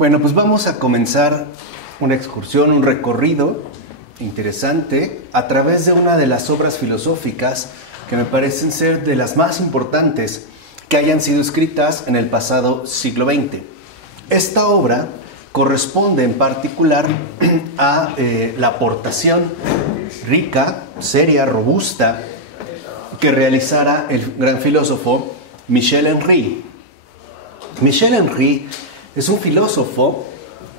Bueno, pues vamos a comenzar una excursión, un recorrido interesante a través de una de las obras filosóficas que me parecen ser de las más importantes que hayan sido escritas en el pasado siglo XX. Esta obra corresponde en particular a la aportación rica, seria, robusta que realizara el gran filósofo Michel Henry. Michel Henry es un filósofo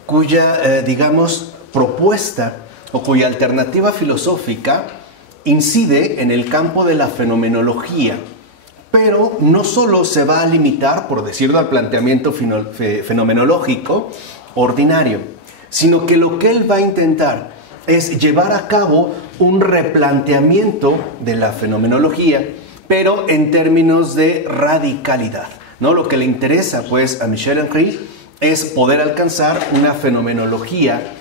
cuya, propuesta o cuya alternativa filosófica incide en el campo de la fenomenología, pero no solo se va a limitar, por decirlo, al planteamiento fenomenológico ordinario, sino que lo que él va a intentar es llevar a cabo un replanteamiento de la fenomenología, pero en términos de radicalidad, ¿no? Lo que le interesa, pues, a Michel Henry es poder alcanzar una fenomenología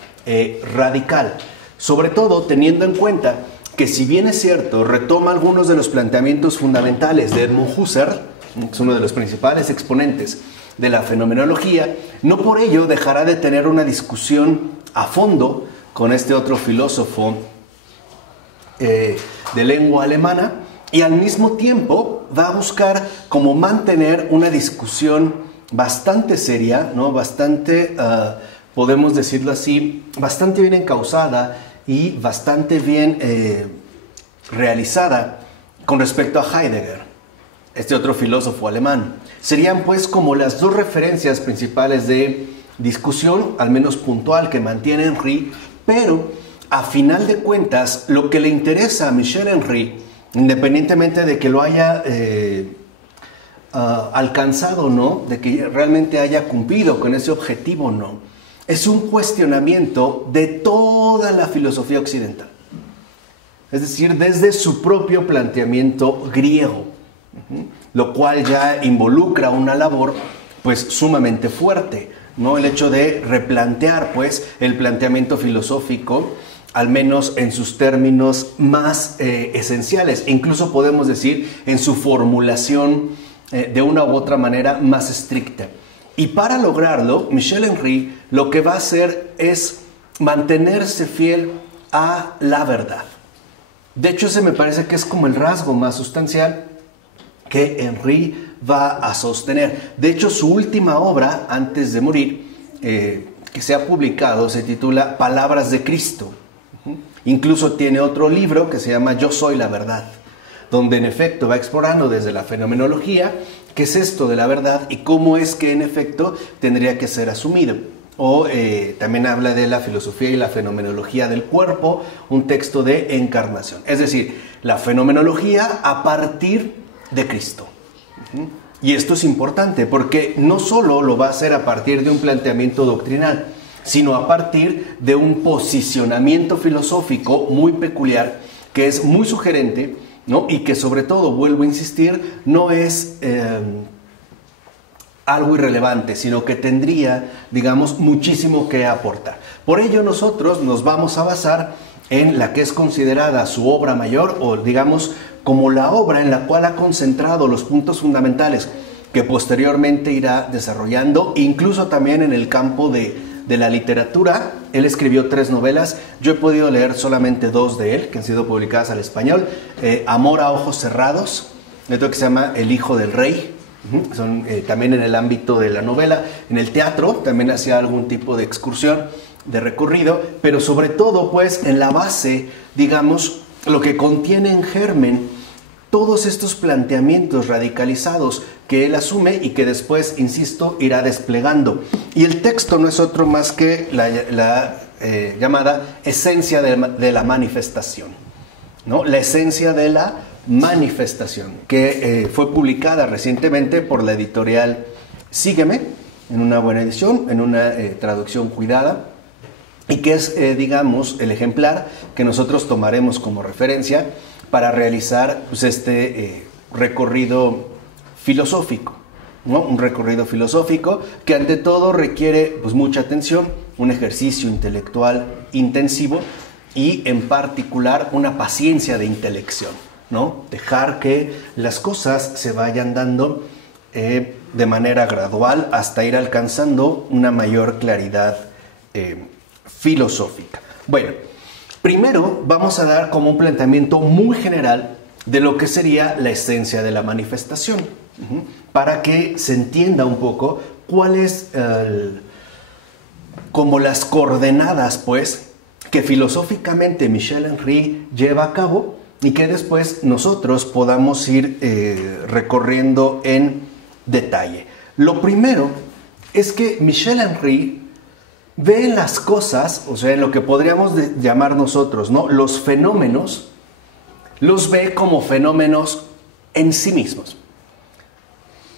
radical, sobre todo teniendo en cuenta que, si bien es cierto, retoma algunos de los planteamientos fundamentales de Edmund Husserl, que es uno de los principales exponentes de la fenomenología, no por ello dejará de tener una discusión a fondo con este otro filósofo de lengua alemana, y al mismo tiempo va a buscar como mantener una discusión bastante seria, ¿no? Bastante, podemos decirlo así, bastante bien encauzada y bastante bien realizada con respecto a Heidegger, este otro filósofo alemán. Serían pues como las dos referencias principales de discusión, al menos puntual, que mantiene Henry, pero a final de cuentas lo que le interesa a Michel Henry, independientemente de que lo haya alcanzado o no, de que realmente haya cumplido con ese objetivo o no, es un cuestionamiento de toda la filosofía occidental. Es decir, desde su propio planteamiento griego, lo cual ya involucra una labor pues sumamente fuerte, ¿no? El hecho de replantear pues el planteamiento filosófico, al menos en sus términos más esenciales, e incluso podemos decir en su formulación de una u otra manera más estricta. Y para lograrlo, Michel Henry lo que va a hacer es mantenerse fiel a la verdad. De hecho, ese me parece que es como el rasgo más sustancial que Henry va a sostener. De hecho, su última obra, antes de morir, que se ha publicado, se titula Palabras de Cristo. Incluso tiene otro libro que se llama Yo soy la verdad, donde en efecto va explorando desde la fenomenología qué es esto de la verdad y cómo es que en efecto tendría que ser asumido. O también habla de la filosofía y la fenomenología del cuerpo, un texto de encarnación. Es decir, la fenomenología a partir de Cristo. Y esto es importante porque no solo lo va a hacer a partir de un planteamiento doctrinal, sino a partir de un posicionamiento filosófico muy peculiar, que es muy sugerente, ¿no? Y que sobre todo, vuelvo a insistir, no es algo irrelevante, sino que tendría, muchísimo que aportar. Por ello nosotros nos vamos a basar en la que es considerada su obra mayor, o como la obra en la cual ha concentrado los puntos fundamentales que posteriormente irá desarrollando, incluso también en el campo de la literatura. Él escribió 3 novelas, yo he podido leer solamente 2 de él, que han sido publicadas al español. Amor a ojos cerrados, otro que se llama El hijo del rey. Son también en el ámbito de la novela. En el teatro también hacía algún tipo de excursión, de recorrido, pero sobre todo pues en la base, lo que contiene en germen todos estos planteamientos radicalizados que él asume y que después, insisto, irá desplegando. Y el texto no es otro más que la llamada esencia de la manifestación, ¿no? La esencia de la manifestación, que fue publicada recientemente por la editorial Sígueme, en una buena edición, en una traducción cuidada, y que es, el ejemplar que nosotros tomaremos como referencia para realizar pues, este recorrido filosófico, ¿no? Un recorrido filosófico que ante todo requiere pues, mucha atención, un ejercicio intelectual intensivo y en particular una paciencia de intelección, ¿no? Dejar que las cosas se vayan dando de manera gradual hasta ir alcanzando una mayor claridad filosófica. Bueno, primero vamos a dar como un planteamiento muy general de lo que sería la esencia de la manifestación, para que se entienda un poco cuál es como las coordenadas, pues, que filosóficamente Michel Henry lleva a cabo y que después nosotros podamos ir recorriendo en detalle. Lo primero es que Michel Henry ve las cosas, o sea, lo que podríamos llamar nosotros, ¿no?, los fenómenos, los ve como fenómenos en sí mismos.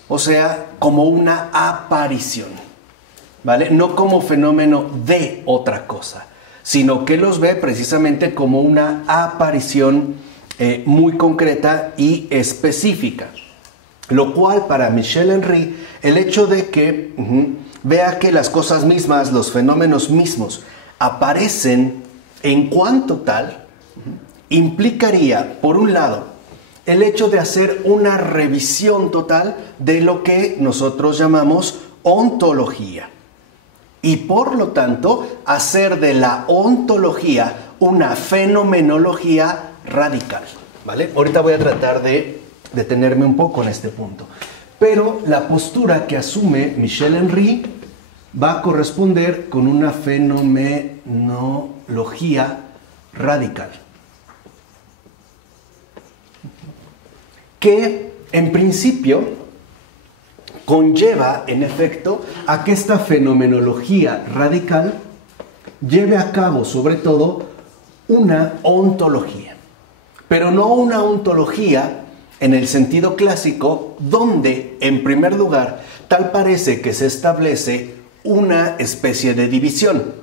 O sea, como una aparición, ¿vale? No como fenómeno de otra cosa, sino que los ve precisamente como una aparición muy concreta y específica. Lo cual para Michel Henry, el hecho de que vea que las cosas mismas, los fenómenos mismos, aparecen en cuanto tal, implicaría, por un lado, el hecho de hacer una revisión total de lo que nosotros llamamos ontología. Y por lo tanto, hacer de la ontología una fenomenología radical, ¿vale? Ahorita voy a tratar de detenerme un poco en este punto. Pero la postura que asume Michel Henry va a corresponder con una fenomenología radical, que en principio conlleva, en efecto, a que esta fenomenología radical lleve a cabo, sobre todo, una ontología. Pero no una ontología en el sentido clásico, donde, en primer lugar, tal parece que se establece una especie de división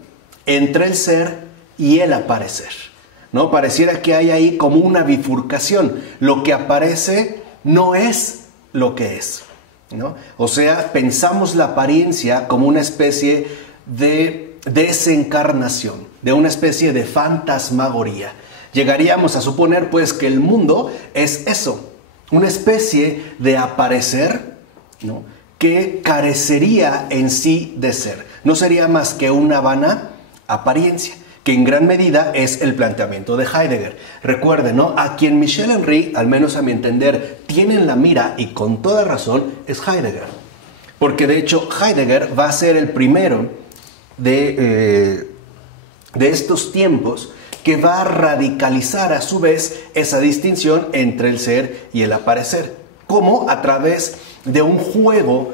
entre el ser y el aparecer, ¿no? Pareciera que hay ahí como una bifurcación. Lo que aparece no es lo que es, ¿no? O sea, pensamos la apariencia como una especie de desencarnación, de una especie de fantasmagoría. Llegaríamos a suponer, pues, que el mundo es eso, una especie de aparecer, ¿no?, que carecería en sí de ser. No sería más que una vana apariencia, que en gran medida es el planteamiento de Heidegger. Recuerden, ¿no?, a quien Michel Henry, al menos a mi entender, tiene en la mira, y con toda razón, es Heidegger. Porque de hecho Heidegger va a ser el primero de estos tiempos que va a radicalizar a su vez esa distinción entre el ser y el aparecer, como a través de un juego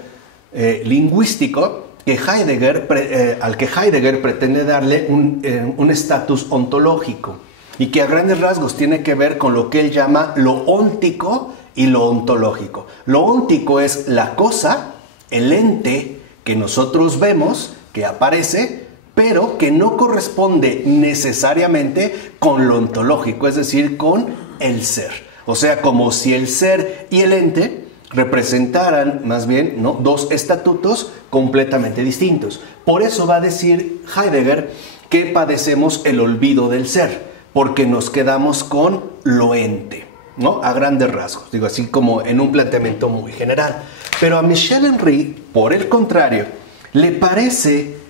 lingüístico que al que Heidegger pretende darle un estatus ontológico, y que a grandes rasgos tiene que ver con lo que él llama lo óntico y lo ontológico. Lo óntico es la cosa, el ente que nosotros vemos, que aparece, pero que no corresponde necesariamente con lo ontológico, es decir, con el ser. O sea, como si el ser y el ente representaran más bien, ¿no?, dos estatutos completamente distintos. Por eso va a decir Heidegger que padecemos el olvido del ser, porque nos quedamos con lo ente, ¿no?, a grandes rasgos, digo así como en un planteamiento muy general. Pero a Michel Henry, por el contrario, le parece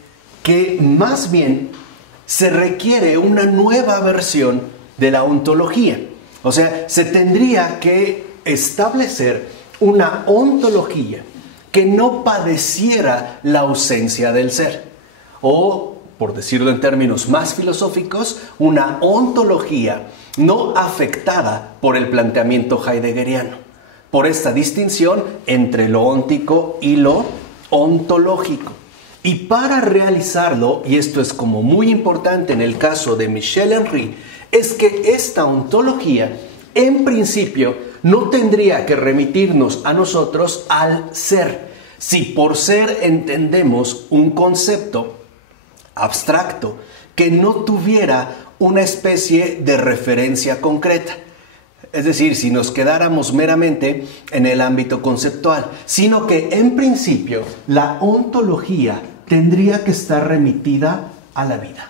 que más bien se requiere una nueva versión de la ontología. O sea, se tendría que establecer una ontología que no padeciera la ausencia del ser. O, por decirlo en términos más filosóficos, una ontología no afectada por el planteamiento heideggeriano, por esta distinción entre lo óntico y lo ontológico. Y para realizarlo, y esto es como muy importante en el caso de Michel Henry, es que esta ontología, en principio, no tendría que remitirnos a nosotros al ser. Si por ser entendemos un concepto abstracto que no tuviera una especie de referencia concreta. Es decir, si nos quedáramos meramente en el ámbito conceptual, sino que en principio la ontología tendría que estar remitida a la vida.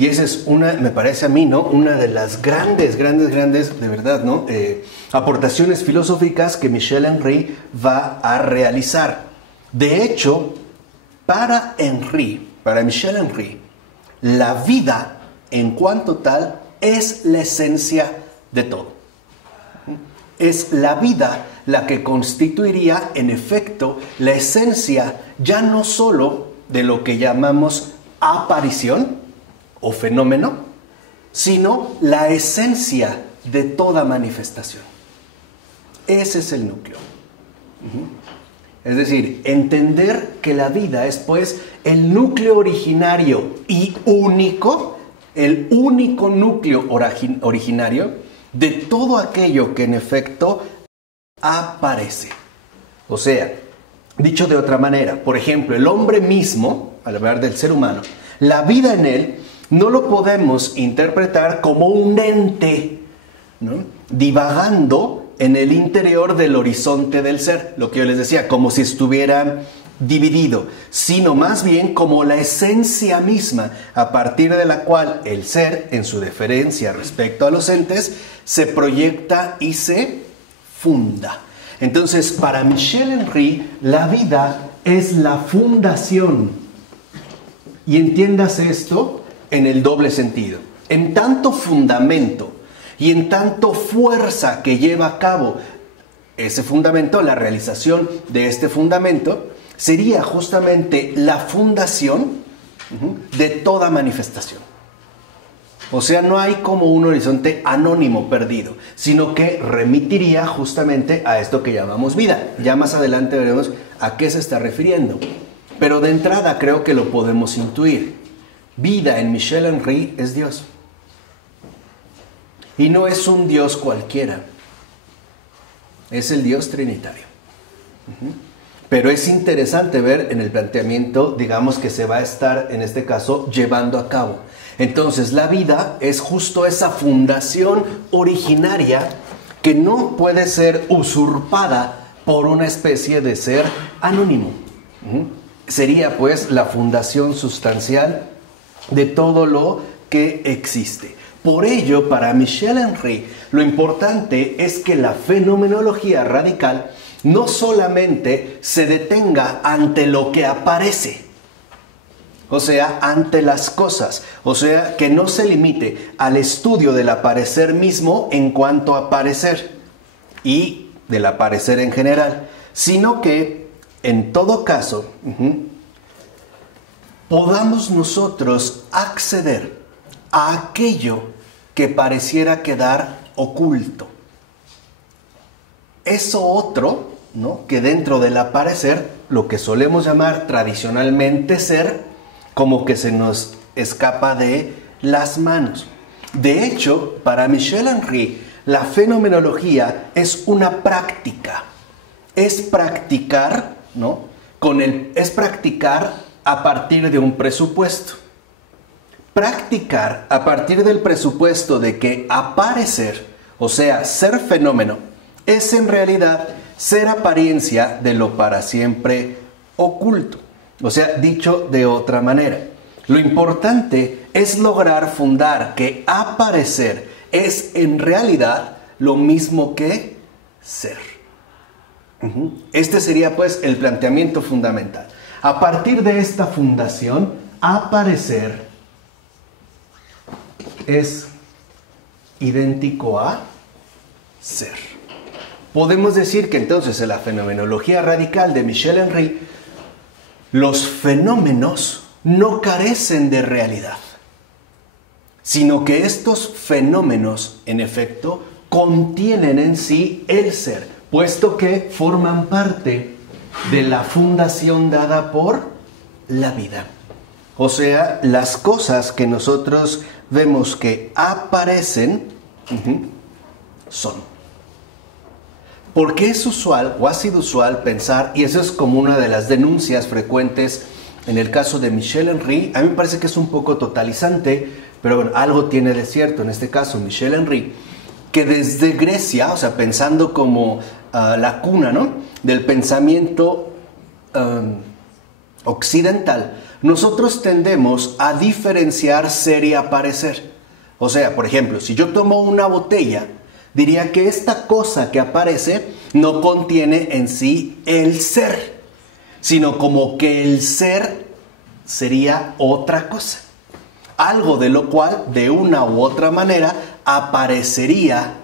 Y esa es me parece a mí, ¿no? Una de las grandes, de verdad, ¿no? Aportaciones filosóficas que Michel Henry va a realizar. De hecho, para Michel Henry, la vida en cuanto tal es la esencia de todo. Es la vida la que constituiría, en efecto, la esencia ya no solo de lo que llamamos aparición o fenómeno, sino la esencia de toda manifestación. Ese es el núcleo. Es decir, entender que la vida es pues el núcleo originario y único, el único núcleo originario de todo aquello que en efecto aparece. O sea, dicho de otra manera, por ejemplo, el hombre mismo, al hablar del ser humano, la vida en él no lo podemos interpretar como un ente, ¿no?, divagando en el interior del horizonte del ser, lo que yo les decía, como si estuviera dividido, sino más bien como la esencia misma, a partir de la cual el ser, en su deferencia respecto a los entes, se proyecta y se funda. Entonces, para Michel Henry, la vida es la fundación. Y entiéndase esto en el doble sentido. En tanto fundamento y en tanto fuerza que lleva a cabo ese fundamento, la realización de este fundamento, sería justamente la fundación de toda manifestación. O sea, no hay como un horizonte anónimo perdido, sino que remitiría justamente a esto que llamamos vida. Ya más adelante veremos a qué se está refiriendo. Pero de entrada creo que lo podemos intuir. Vida en Michel Henry es Dios. Y no es un Dios cualquiera. Es el Dios trinitario. Pero es interesante ver en el planteamiento, digamos, que se va a estar, en este caso, llevando a cabo. Entonces, la vida es justo esa fundación originaria que no puede ser usurpada por una especie de ser anónimo. Sería, pues, la fundación sustancial de todo lo que existe. Por ello, para Michel Henry, lo importante es que la fenomenología radical no solamente se detenga ante lo que aparece, o sea, ante las cosas, o sea, que no se limite al estudio del aparecer mismo en cuanto a aparecer y del aparecer en general, sino que, en todo caso, podamos nosotros acceder a aquello que pareciera quedar oculto. Eso otro, ¿no?, que dentro del aparecer, lo que solemos llamar tradicionalmente ser, como que se nos escapa de las manos. De hecho, para Michel Henry, la fenomenología es una práctica. Es practicar, ¿no?, es practicar a partir de un presupuesto. Practicar a partir del presupuesto de que aparecer, o sea, ser fenómeno, es en realidad ser apariencia de lo para siempre oculto. O sea, dicho de otra manera, lo importante es lograr fundar que aparecer es en realidad lo mismo que ser. Este sería pues el planteamiento fundamental. A partir de esta fundación, aparecer es idéntico a ser. Podemos decir que entonces en la fenomenología radical de Michel Henry, los fenómenos no carecen de realidad, sino que estos fenómenos, en efecto, contienen en sí el ser, puesto que forman parte de la fundación dada por la vida. O sea, las cosas que nosotros vemos que aparecen son. Porque es usual o ha sido usual pensar, y eso es como una de las denuncias frecuentes en el caso de Michel Henry, a mí me parece que es un poco totalizante, pero bueno, algo tiene de cierto en este caso Michel Henry, que desde Grecia, o sea, pensando como la cuna, ¿no?, del pensamiento occidental, nosotros tendemos a diferenciar ser y aparecer. O sea, por ejemplo, si yo tomo una botella, diría que esta cosa que aparece no contiene en sí el ser, sino como que el ser sería otra cosa. Algo de lo cual, de una u otra manera, aparecería,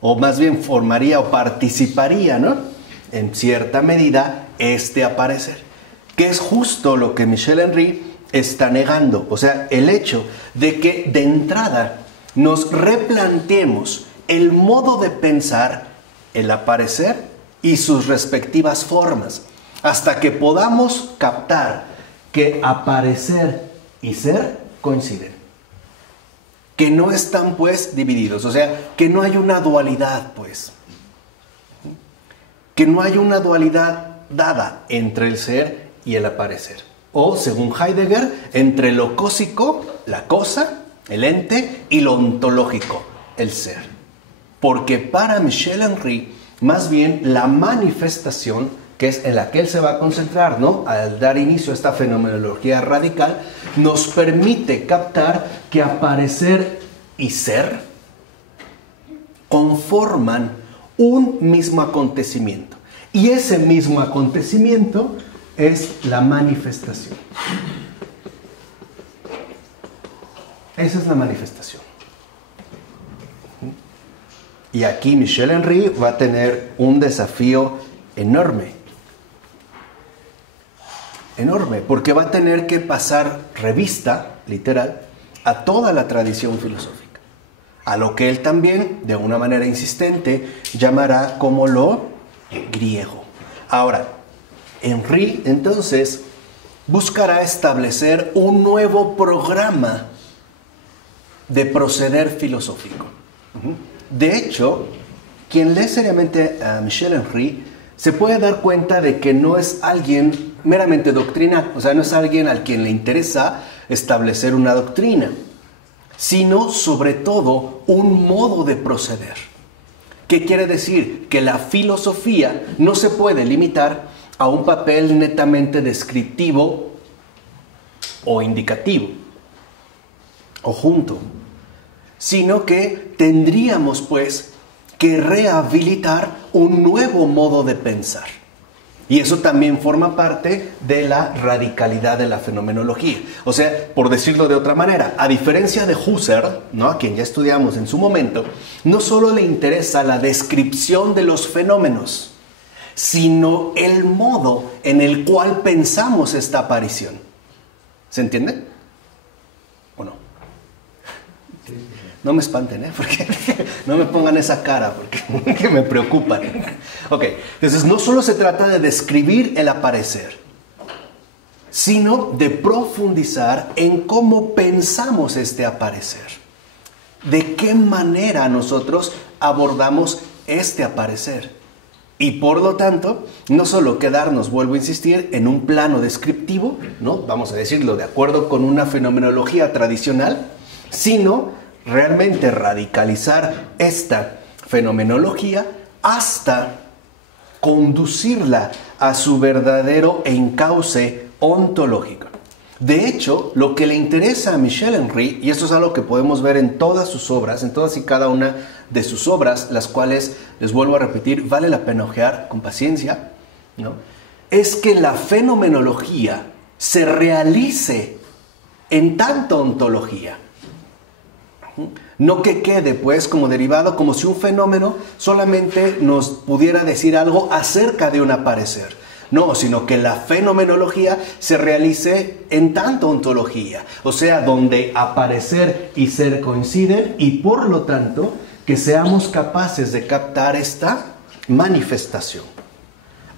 o más bien formaría o participaría, ¿no?, en cierta medida, este aparecer. Que es justo lo que Michel Henry está negando. O sea, el hecho de que de entrada nos replanteemos el modo de pensar, el aparecer y sus respectivas formas, hasta que podamos captar que aparecer y ser coinciden, que no están pues divididos, o sea, que no hay una dualidad pues, que no hay una dualidad dada entre el ser y el aparecer, o según Heidegger, entre lo cósico, la cosa, el ente, y lo ontológico, el ser. Porque para Michel Henry, más bien la manifestación, que es en la que él se va a concentrar, ¿no?, al dar inicio a esta fenomenología radical, nos permite captar que aparecer y ser conforman un mismo acontecimiento. Y ese mismo acontecimiento es la manifestación. Esa es la manifestación. Y aquí Michel Henry va a tener un desafío enorme. Enorme, porque va a tener que pasar revista, literal, a toda la tradición filosófica. A lo que él también, de una manera insistente, llamará como lo griego. Ahora, Henry, entonces, buscará establecer un nuevo programa de proceder filosófico. De hecho, quien lee seriamente a Michel Henry se puede dar cuenta de que no es alguien meramente doctrinal, o sea, no es alguien al quien le interesa establecer una doctrina, sino sobre todo un modo de proceder. ¿Qué quiere decir? Que la filosofía no se puede limitar a un papel netamente descriptivo o indicativo o junto, sino que tendríamos pues que rehabilitar un nuevo modo de pensar. Y eso también forma parte de la radicalidad de la fenomenología. O sea, por decirlo de otra manera, a diferencia de Husserl, ¿no?, a quien ya estudiamos en su momento, no solo le interesa la descripción de los fenómenos, sino el modo en el cual pensamos esta aparición. ¿Se entiende? ¿O no? No me espanten, porque no me pongan esa cara, porque me preocupan. Ok, entonces no solo se trata de describir el aparecer, sino de profundizar en cómo pensamos este aparecer. De qué manera nosotros abordamos este aparecer. Y por lo tanto, no solo quedarnos, vuelvo a insistir, en un plano descriptivo, ¿no?, vamos a decirlo de acuerdo con una fenomenología tradicional, sino realmente radicalizar esta fenomenología hasta conducirla a su verdadero encauce ontológico. De hecho, lo que le interesa a Michel Henry, y esto es algo que podemos ver en todas sus obras, en todas y cada una de sus obras, las cuales, les vuelvo a repetir, vale la pena ojear con paciencia, ¿no?, es que la fenomenología se realice en tanta ontología. No que quede pues como derivado, como si un fenómeno solamente nos pudiera decir algo acerca de un aparecer. No, sino que la fenomenología se realice en tanta ontología, o sea, donde aparecer y ser coinciden, y por lo tanto que seamos capaces de captar esta manifestación.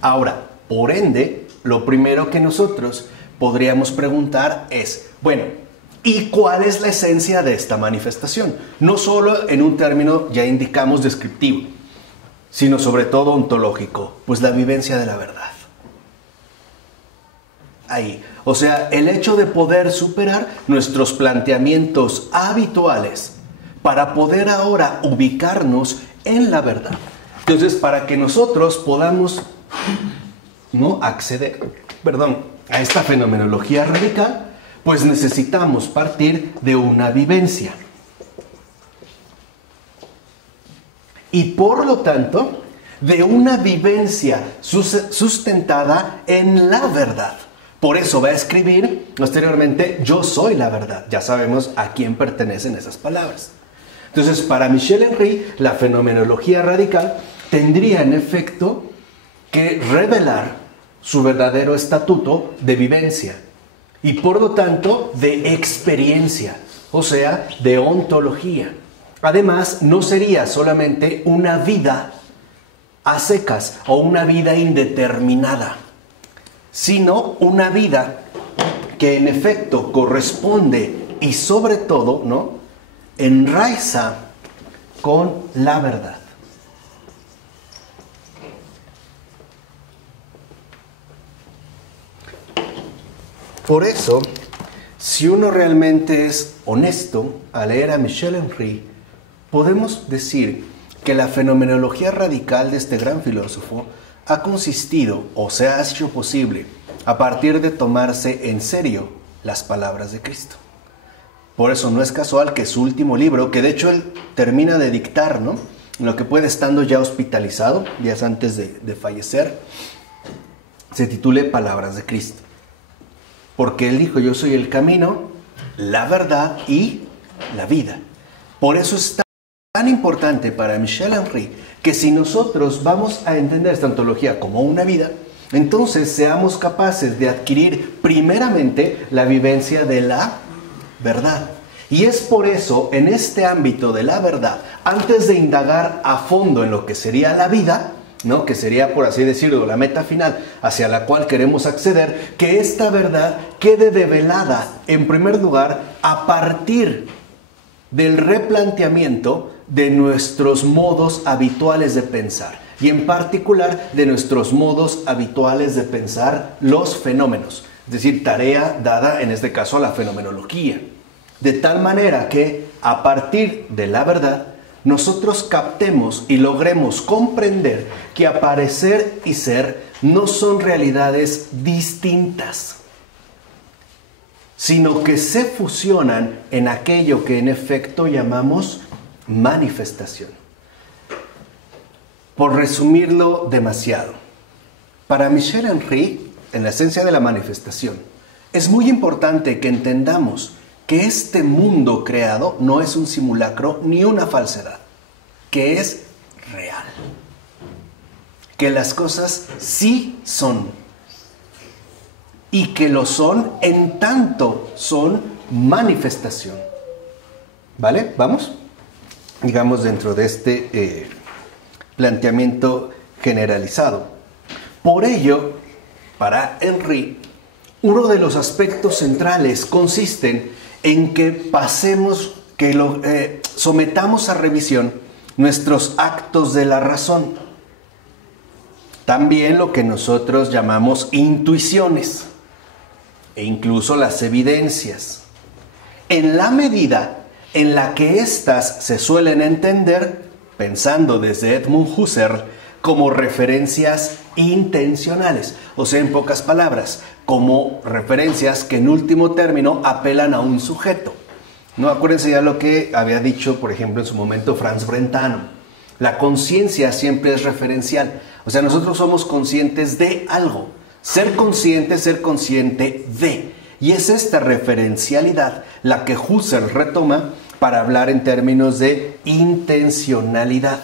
Ahora, por ende, lo primero que nosotros podríamos preguntar es, bueno, ¿y cuál es la esencia de esta manifestación? No solo en un término, ya indicamos, descriptivo, sino sobre todo ontológico, pues la vivencia de la verdad. Ahí, o sea, el hecho de poder superar nuestros planteamientos habituales para poder ahora ubicarnos en la verdad. Entonces, para que nosotros podamos, ¿no?, acceder, a esta fenomenología radical, Pues necesitamos partir de una vivencia. Y por lo tanto, de una vivencia sustentada en la verdad. Por eso va a escribir posteriormente, yo soy la verdad. Ya sabemos a quién pertenecen esas palabras. Entonces, para Michel Henry, la fenomenología radical tendría en efecto que revelar su verdadero estatuto de vivencia y por lo tanto de experiencia, o sea, de ontología. Además, no sería solamente una vida a secas o una vida indeterminada, sino una vida que en efecto corresponde y sobre todo, ¿no?, enraiza con la verdad. Por eso, si uno realmente es honesto al leer a Michel Henry, podemos decir que la fenomenología radical de este gran filósofo ha consistido o se ha hecho posible a partir de tomarse en serio las palabras de Cristo. Por eso no es casual que su último libro, que de hecho él termina de dictar, ¿no?, en lo que puede estando ya hospitalizado, días antes de fallecer, se titule Palabras de Cristo. Porque él dijo, yo soy el camino, la verdad y la vida. Por eso es tan importante para Michel Henry que si nosotros vamos a entender esta ontología como una vida, entonces seamos capaces de adquirir primeramente la vivencia de la verdad. Y es por eso, en este ámbito de la verdad, antes de indagar a fondo en lo que sería la vida, ¿no?, que sería, por así decirlo, la meta final hacia la cual queremos acceder, que esta verdad quede develada, en primer lugar, a partir del replanteamiento de nuestros modos habituales de pensar, y en particular de nuestros modos habituales de pensar los fenómenos, es decir, tarea dada en este caso a la fenomenología, de tal manera que a partir de la verdad nosotros captemos y logremos comprender que aparecer y ser no son realidades distintas, sino que se fusionan en aquello que en efecto llamamos manifestación. Por resumirlo demasiado, para Michel Henry, en la esencia de la manifestación, es muy importante que entendamos que este mundo creado no es un simulacro ni una falsedad, que es real, que las cosas sí son, y que lo son en tanto son manifestación. ¿Vale? ¿Vamos? Digamos dentro de este planteamiento generalizado. Por ello, para Henry, uno de los aspectos centrales consiste en que pasemos, que sometamos a revisión nuestros actos de la razón. También lo que nosotros llamamos intuiciones e incluso las evidencias, en la medida en la que éstas se suelen entender, pensando desde Edmund Husserl, como referencias intencionales, o sea, en pocas palabras, como referencias que en último término apelan a un sujeto. No, acuérdense ya lo que había dicho, por ejemplo, en su momento Franz Brentano. La conciencia siempre es referencial. O sea, nosotros somos conscientes de algo. Ser consciente de. Y es esta referencialidad la que Husserl retoma para hablar en términos de intencionalidad.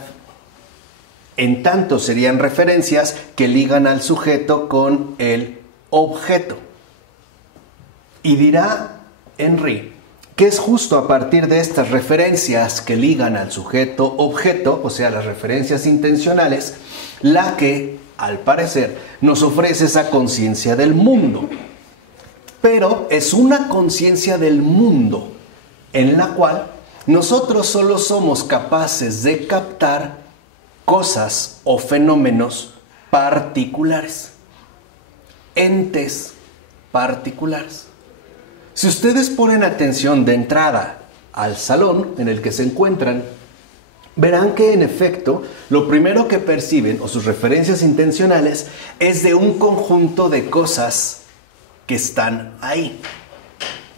En tanto serían referencias que ligan al sujeto con el objeto. Y dirá Henry que es justo a partir de estas referencias que ligan al sujeto-objeto, o sea, las referencias intencionales, la que, al parecer, nos ofrece esa conciencia del mundo. Pero es una conciencia del mundo en la cual nosotros solo somos capaces de captar cosas o fenómenos particulares, entes particulares. Si ustedes ponen atención de entrada al salón en el que se encuentran, verán que en efecto lo primero que perciben o sus referencias intencionales es de un conjunto de cosas que están ahí.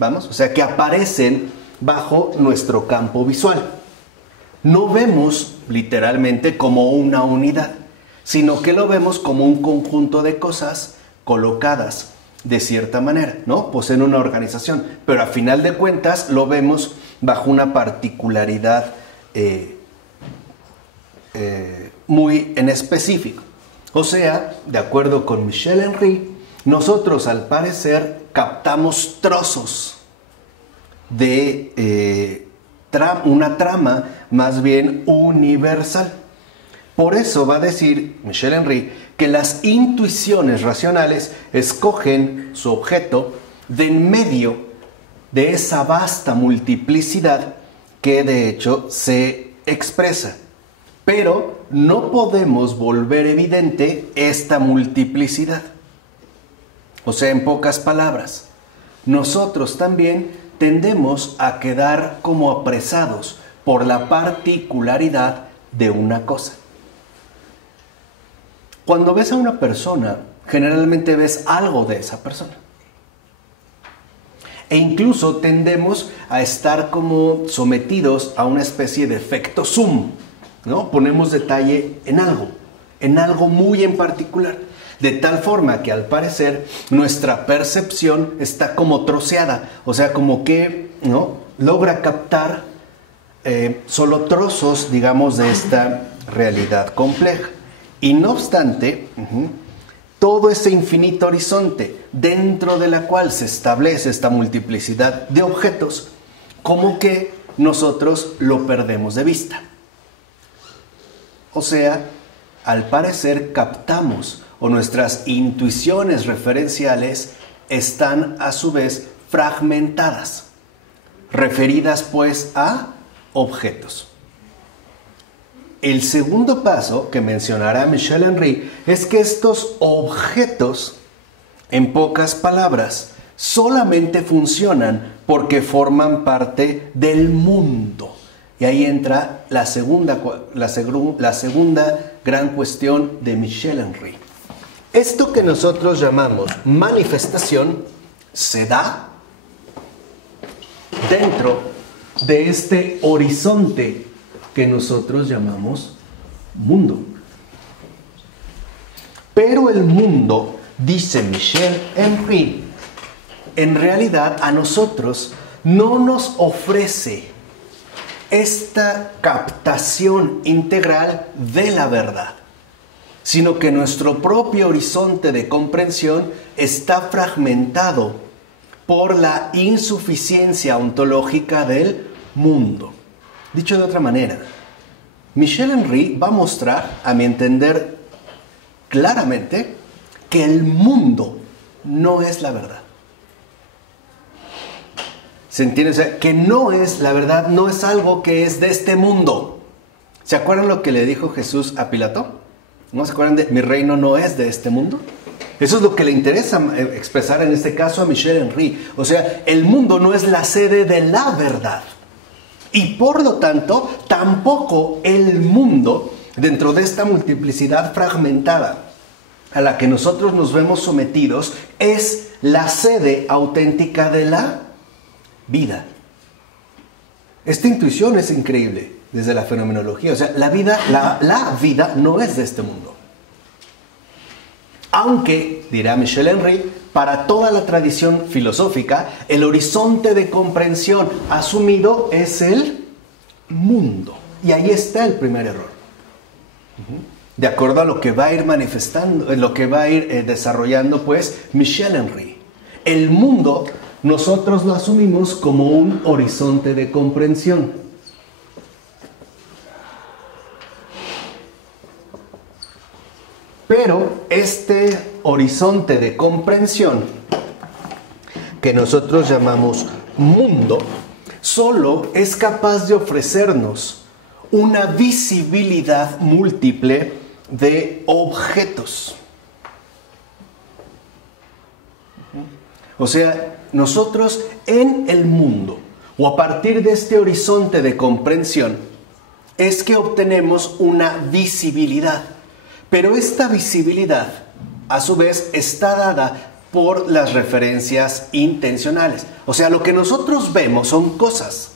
Vamos, o sea, que aparecen bajo nuestro campo visual. No vemos literalmente como una unidad, sino que lo vemos como un conjunto de cosas colocadas de cierta manera, ¿no? Poseen una organización, pero a final de cuentas lo vemos bajo una particularidad muy en específico. O sea, de acuerdo con Michel Henry, nosotros al parecer captamos trozos de una trama más bien universal. Por eso va a decir Michel Henry que las intuiciones racionales escogen su objeto de en medio de esa vasta multiplicidad que de hecho se expresa. Pero no podemos volver evidente esta multiplicidad. O sea, en pocas palabras, nosotros también tendemos a quedar como apresados por la particularidad de una cosa. Cuando ves a una persona, generalmente ves algo de esa persona. E incluso tendemos a estar como sometidos a una especie de efecto zoom, ¿no? Ponemos detalle en algo muy en particular. De tal forma que al parecer nuestra percepción está como troceada, o sea, como que ¿no? logra captar solo trozos, digamos, de esta realidad compleja. Y no obstante, todo ese infinito horizonte dentro de la cual se establece esta multiplicidad de objetos, como que nosotros lo perdemos de vista. O sea, al parecer captamos o nuestras intuiciones referenciales están a su vez fragmentadas, referidas pues a objetos. El segundo paso que mencionará Michel Henry es que estos objetos, en pocas palabras, solamente funcionan porque forman parte del mundo. Y ahí entra la segunda gran cuestión de Michel Henry. Esto que nosotros llamamos manifestación se da dentro de este horizonte que nosotros llamamos mundo. Pero el mundo, dice Michel Henry, en realidad a nosotros no nos ofrece esta captación integral de la verdad, sino que nuestro propio horizonte de comprensión está fragmentado por la insuficiencia ontológica del mundo. Dicho de otra manera, Michel Henry va a mostrar, a mi entender, claramente que el mundo no es la verdad. ¿Se entiende? O sea, que no es la verdad, no es algo que es de este mundo. ¿Se acuerdan lo que le dijo Jesús a Pilato? ¿No se acuerdan de mi reino no es de este mundo? Eso es lo que le interesa expresar en este caso a Michel Henry. O sea, el mundo no es la sede de la verdad. Y por lo tanto, tampoco el mundo, dentro de esta multiplicidad fragmentada a la que nosotros nos vemos sometidos, es la sede auténtica de la vida. Esta intuición es increíble desde la fenomenología. O sea, la vida no es de este mundo. Aunque, dirá Michel Henry, para toda la tradición filosófica, el horizonte de comprensión asumido es el mundo. Y ahí está el primer error. De acuerdo a lo que va a ir manifestando, lo que va a ir desarrollando, pues, Michel Henry. El mundo nosotros lo asumimos como un horizonte de comprensión. Pero este horizonte de comprensión, que nosotros llamamos mundo, solo es capaz de ofrecernos una visibilidad múltiple de objetos. O sea, nosotros en el mundo, o a partir de este horizonte de comprensión, es que obtenemos una visibilidad. Pero esta visibilidad, a su vez, está dada por las referencias intencionales. O sea, lo que nosotros vemos son cosas.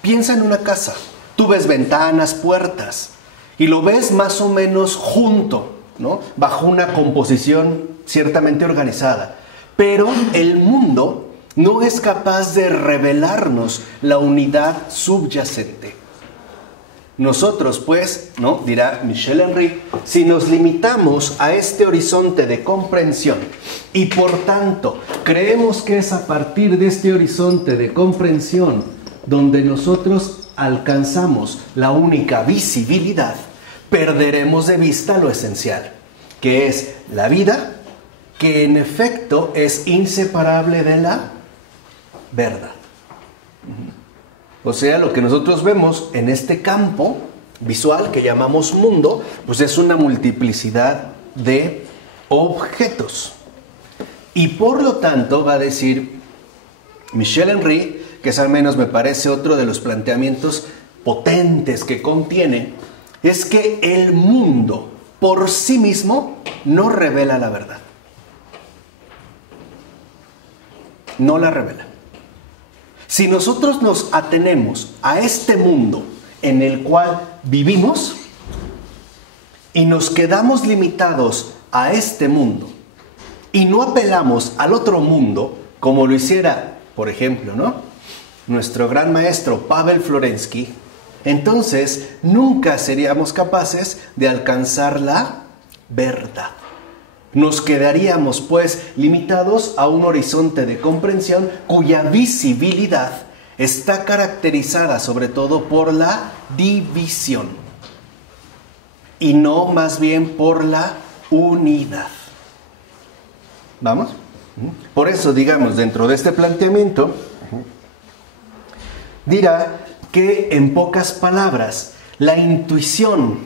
Piensa en una casa. Tú ves ventanas, puertas, y lo ves más o menos junto, ¿no? Bajo una composición ciertamente organizada. Pero el mundo no es capaz de revelarnos la unidad subyacente. Nosotros, pues, ¿no?, dirá Michel Henry, si nos limitamos a este horizonte de comprensión y por tanto creemos que es a partir de este horizonte de comprensión donde nosotros alcanzamos la única visibilidad, perderemos de vista lo esencial, que es la vida, que en efecto es inseparable de la verdad. O sea, lo que nosotros vemos en este campo visual que llamamos mundo, pues es una multiplicidad de objetos. Y por lo tanto va a decir Michel Henry, que es al menos me parece otro de los planteamientos potentes que contiene, es que el mundo por sí mismo no revela la verdad. No la revela. Si nosotros nos atenemos a este mundo en el cual vivimos y nos quedamos limitados a este mundo y no apelamos al otro mundo, como lo hiciera, por ejemplo, ¿no?, nuestro gran maestro Pavel Florensky, entonces nunca seríamos capaces de alcanzar la verdad. Nos quedaríamos, pues, limitados a un horizonte de comprensión cuya visibilidad está caracterizada sobre todo por la división y no más bien por la unidad. ¿Vamos? Por eso, digamos, dentro de este planteamiento, dirá que, en pocas palabras, la intuición,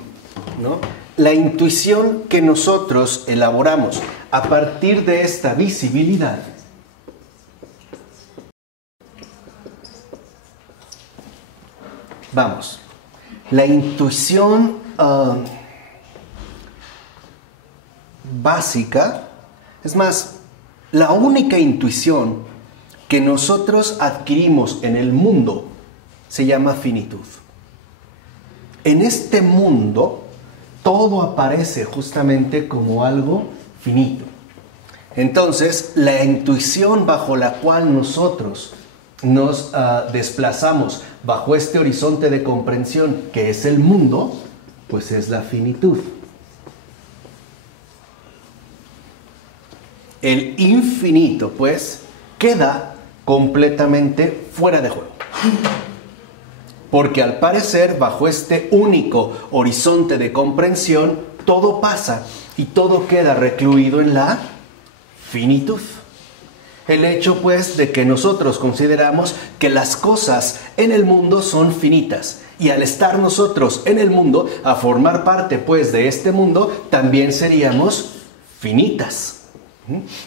¿no?, la intuición que nosotros elaboramos a partir de esta visibilidad la intuición básica, es más, la única intuición que nosotros adquirimos en el mundo se llama finitud. En este mundo todo aparece justamente como algo finito. Entonces, la intuición bajo la cual nosotros nos desplazamos bajo este horizonte de comprensión que es el mundo, pues es la finitud. El infinito, pues, queda completamente fuera de juego. Porque al parecer, bajo este único horizonte de comprensión, todo pasa y todo queda recluido en la finitud. El hecho, pues, de que nosotros consideramos que las cosas en el mundo son finitas. Y al estar nosotros en el mundo, a formar parte, pues, de este mundo, también seríamos finitas.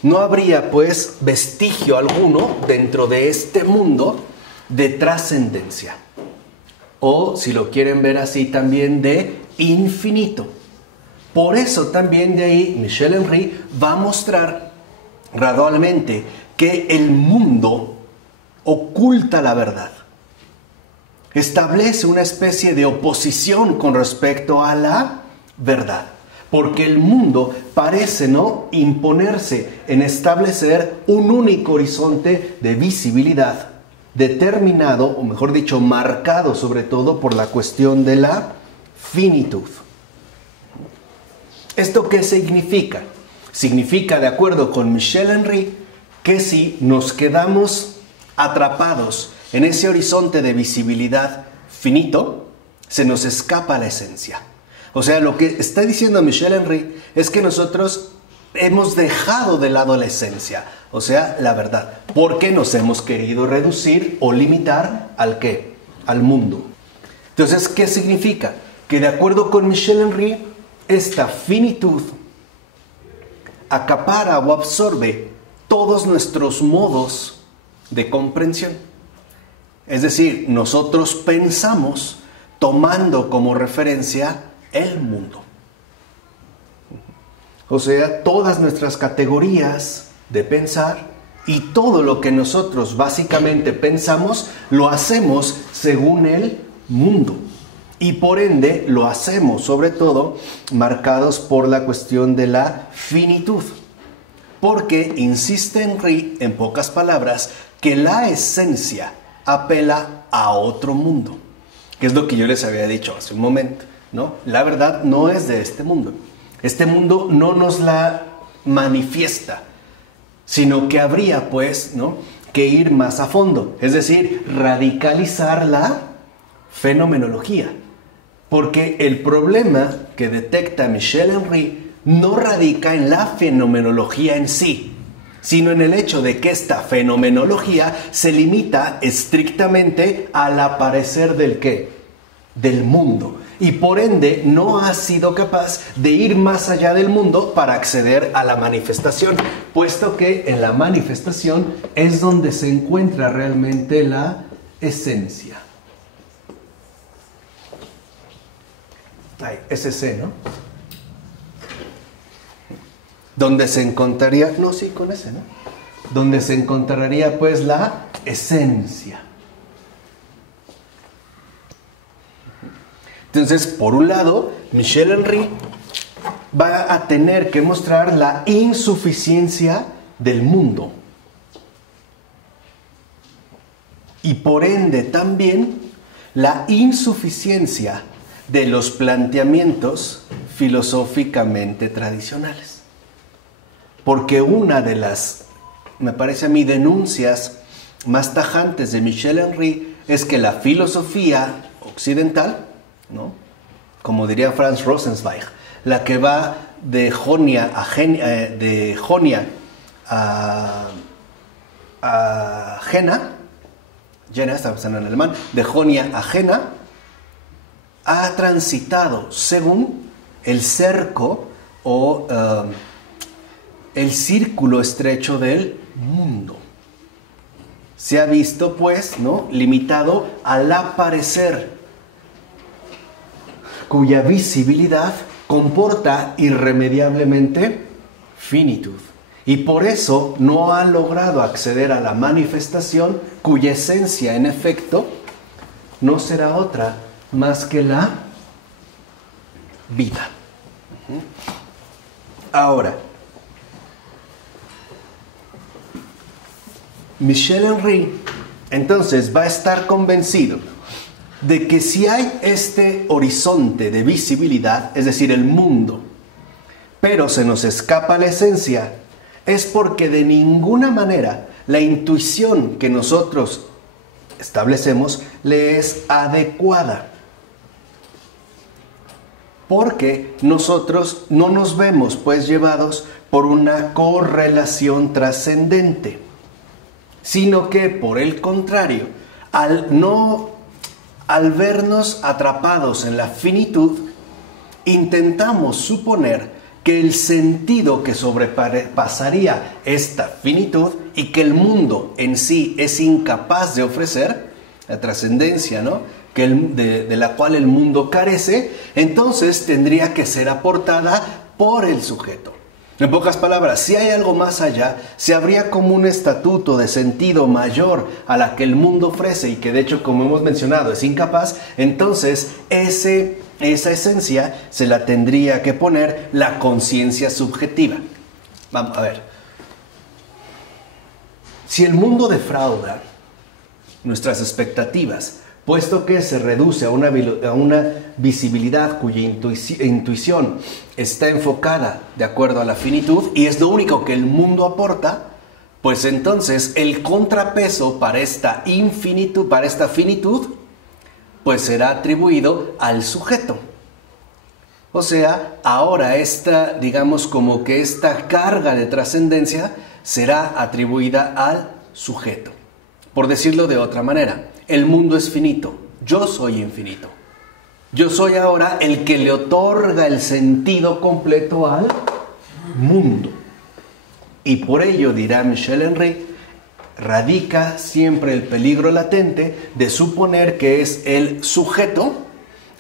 No habría, pues, vestigio alguno dentro de este mundo de trascendencia. O, si lo quieren ver así, también de infinito. Por eso también de ahí Michel Henry va a mostrar gradualmente que el mundo oculta la verdad. Establece una especie de oposición con respecto a la verdad. Porque el mundo parece no imponerse en establecer un único horizonte de visibilidad determinado, o mejor dicho, marcado sobre todo por la cuestión de la finitud. ¿Esto qué significa? Significa, de acuerdo con Michel Henry, que si nos quedamos atrapados en ese horizonte de visibilidad finito, se nos escapa la esencia. O sea, lo que está diciendo Michel Henry es que nosotros hemos dejado de lado la esencia, o sea, la verdad, porque nos hemos querido reducir o limitar ¿al qué? Al mundo. Entonces, ¿qué significa? Que de acuerdo con Michel Henry, esta finitud acapara o absorbe todos nuestros modos de comprensión. Es decir, nosotros pensamos tomando como referencia el mundo. O sea, todas nuestras categorías de pensar y todo lo que nosotros básicamente pensamos, lo hacemos según el mundo. Y por ende lo hacemos sobre todo marcados por la cuestión de la finitud. Porque insiste Henry, en pocas palabras, que la esencia apela a otro mundo. Que es lo que yo les había dicho hace un momento, ¿no? La verdad no es de este mundo. Este mundo no nos la manifiesta, sino que habría, pues, ¿no?, que ir más a fondo. Es decir, radicalizar la fenomenología. Porque el problema que detecta Michel Henry no radica en la fenomenología en sí, sino en el hecho de que esta fenomenología se limita estrictamente al aparecer del ¿qué? Del mundo. Y por ende no ha sido capaz de ir más allá del mundo para acceder a la manifestación, puesto que en la manifestación es donde se encuentra realmente la esencia. Ay, ese C, ¿no? Donde se encontraría, no, sí, con ese, ¿no? Donde se encontraría pues la esencia. Entonces, por un lado, Michel Henry va a tener que mostrar la insuficiencia del mundo. Y por ende también la insuficiencia de los planteamientos filosóficamente tradicionales. Porque una de las, me parece a mí, denuncias más tajantes de Michel Henry es que la filosofía occidental, ¿no?, como diría Franz Rosenzweig, la que va de Jonia a Jena, está pensando en alemán, de Jonia a Jena, ha transitado según el cerco o el círculo estrecho del mundo. Se ha visto, pues, ¿no?, limitado al aparecer, cuya visibilidad comporta irremediablemente finitud. Y por eso no ha logrado acceder a la manifestación cuya esencia, en efecto, no será otra más que la vida. Ahora, Michel Henry entonces va a estar convencido de que si hay este horizonte de visibilidad, es decir, el mundo, pero se nos escapa la esencia, es porque de ninguna manera la intuición que nosotros establecemos le es adecuada. Porque nosotros no nos vemos pues llevados por una correlación trascendente, sino que por el contrario, al vernos atrapados en la finitud, intentamos suponer que el sentido que sobrepasaría esta finitud y que el mundo en sí es incapaz de ofrecer, la trascendencia, ¿no?, de la cual el mundo carece, entonces tendría que ser aportada por el sujeto. En pocas palabras, si hay algo más allá, si habría como un estatuto de sentido mayor a la que el mundo ofrece y que de hecho, como hemos mencionado, es incapaz, entonces esa esencia se la tendría que poner la conciencia subjetiva. Vamos a ver. Si el mundo defrauda nuestras expectativas, puesto que se reduce a una visibilidad cuya intuición está enfocada de acuerdo a la finitud y es lo único que el mundo aporta, pues entonces el contrapeso para esta finitud, pues será atribuido al sujeto. O sea, ahora digamos como que esta carga de trascendencia será atribuida al sujeto. Por decirlo de otra manera, el mundo es finito, yo soy infinito. Yo soy ahora el que le otorga el sentido completo al mundo. Y por ello, dirá Michel Henry, radica siempre el peligro latente de suponer que es el sujeto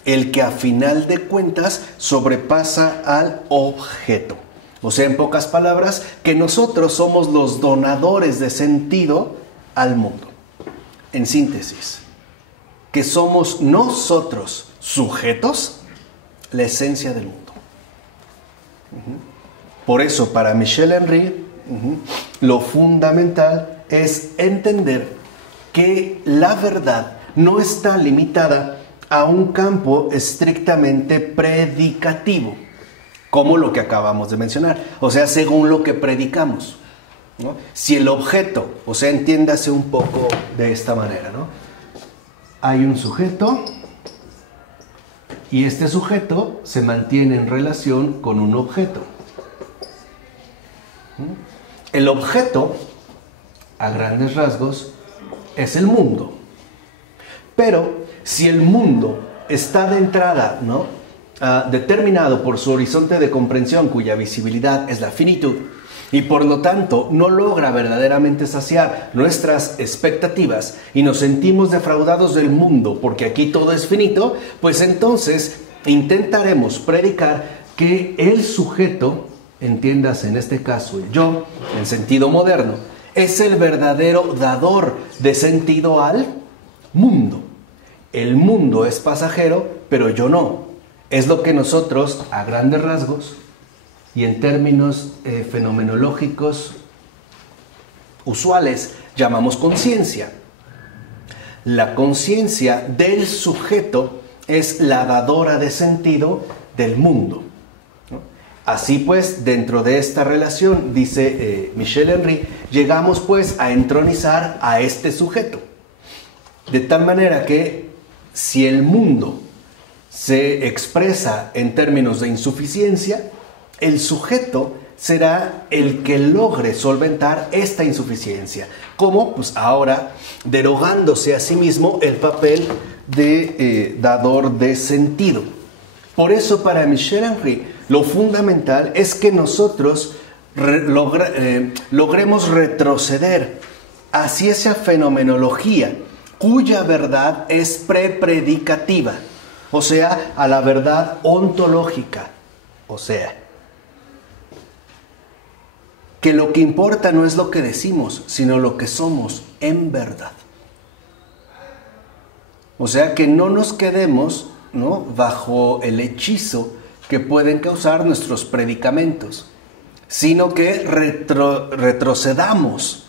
el que a final de cuentas sobrepasa al objeto. O sea, en pocas palabras, que nosotros somos los donadores de sentido al mundo. En síntesis, que somos nosotros sujetos, la esencia del mundo. Por eso, para Michel Henry, lo fundamental es entender que la verdad no está limitada a un campo estrictamente predicativo, como lo que acabamos de mencionar, o sea, según lo que predicamos, ¿no? Si el objeto, o sea, entiéndase un poco de esta manera, ¿no? Hay un sujeto y este sujeto se mantiene en relación con un objeto. El objeto, a grandes rasgos, es el mundo. Pero si el mundo está de entrada, ¿no?, determinado por su horizonte de comprensión, cuya visibilidad es la finitud, y por lo tanto no logra verdaderamente saciar nuestras expectativas y nos sentimos defraudados del mundo porque aquí todo es finito, pues entonces intentaremos predicar que el sujeto, entiéndase en este caso el yo, en sentido moderno, es el verdadero dador de sentido al mundo. El mundo es pasajero, pero yo no. Es lo que nosotros, a grandes rasgos y en términos fenomenológicos usuales, llamamos conciencia. La conciencia del sujeto es la dadora de sentido del mundo. Así pues, dentro de esta relación, dice Michel Henry, llegamos pues a entronizar a este sujeto. De tal manera que si el mundo se expresa en términos de insuficiencia, el sujeto será el que logre solventar esta insuficiencia, como pues ahora derogándose a sí mismo el papel de dador de sentido. Por eso para Michel Henry lo fundamental es que nosotros logremos retroceder hacia esa fenomenología cuya verdad es prepredicativa, o sea, a la verdad ontológica, o sea, que lo que importa no es lo que decimos, sino lo que somos en verdad. O sea, que no nos quedemos, ¿no?, bajo el hechizo que pueden causar nuestros predicamentos, sino que retrocedamos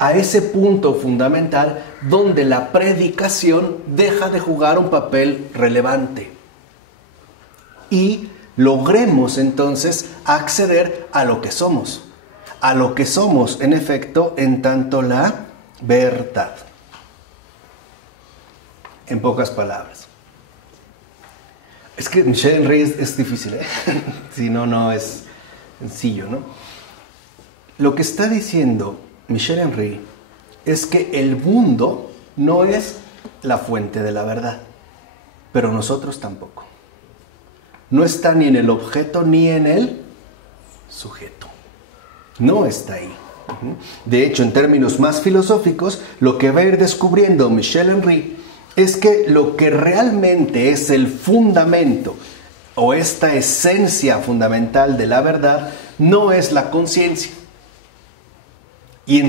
a ese punto fundamental donde la predicación deja de jugar un papel relevante y logremos entonces acceder a lo que somos en efecto en tanto la verdad. En pocas palabras. Es que Michel Henry es difícil, ¿eh? Si no, no es sencillo, ¿no? Lo que está diciendo Michel Henry es que el mundo no es la fuente de la verdad, pero nosotros tampoco. No está ni en el objeto ni en el sujeto. No está ahí. De hecho, en términos más filosóficos, lo que va a ir descubriendo Michel Henry es que lo que realmente es el fundamento o esta esencia fundamental de la verdad no es la conciencia. Y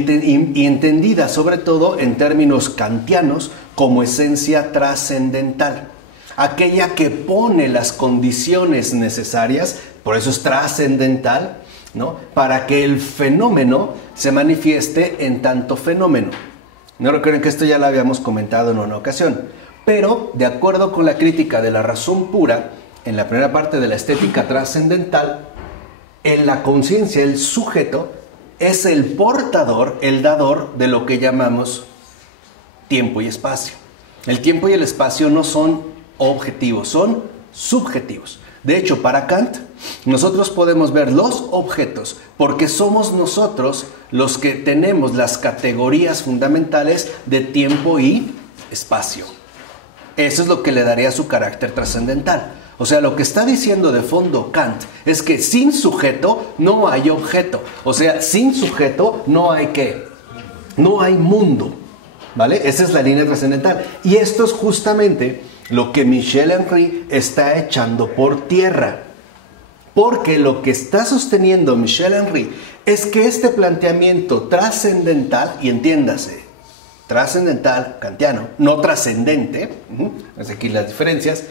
entendida sobre todo en términos kantianos como esencia trascendental. Aquella que pone las condiciones necesarias, por eso es trascendental, ¿no?, para que el fenómeno se manifieste en tanto fenómeno. No recuerden que esto ya lo habíamos comentado en una ocasión, pero de acuerdo con la crítica de la razón pura, en la primera parte de la estética trascendental, en la conciencia el sujeto es el portador, el dador de lo que llamamos tiempo y espacio. El tiempo y el espacio no son objetivos, son subjetivos. De hecho, para Kant, nosotros podemos ver los objetos porque somos nosotros los que tenemos las categorías fundamentales de tiempo y espacio. Eso es lo que le daría su carácter trascendental. O sea, lo que está diciendo de fondo Kant es que sin sujeto no hay objeto. O sea, sin sujeto no hay ¿qué? No hay mundo. ¿Vale? Esa es la línea trascendental. Y esto es justamente lo que Michel Henry está echando por tierra. Porque lo que está sosteniendo Michel Henry es que este planteamiento trascendental, y entiéndase, trascendental, kantiano, no trascendente, es aquí las diferencias,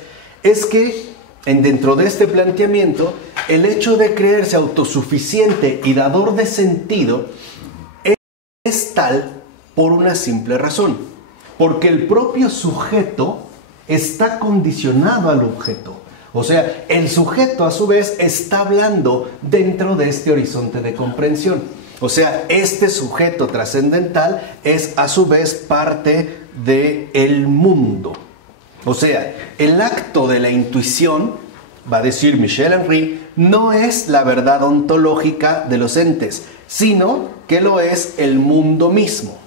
es que dentro de este planteamiento, el hecho de creerse autosuficiente y dador de sentido es tal por una simple razón, porque el propio sujeto está condicionado al objeto. O sea, el sujeto a su vez está hablando dentro de este horizonte de comprensión. O sea, este sujeto trascendental es a su vez parte del mundo. O sea, el acto de la intuición, va a decir Michel Henry, no es la verdad ontológica de los entes, sino que lo es el mundo mismo.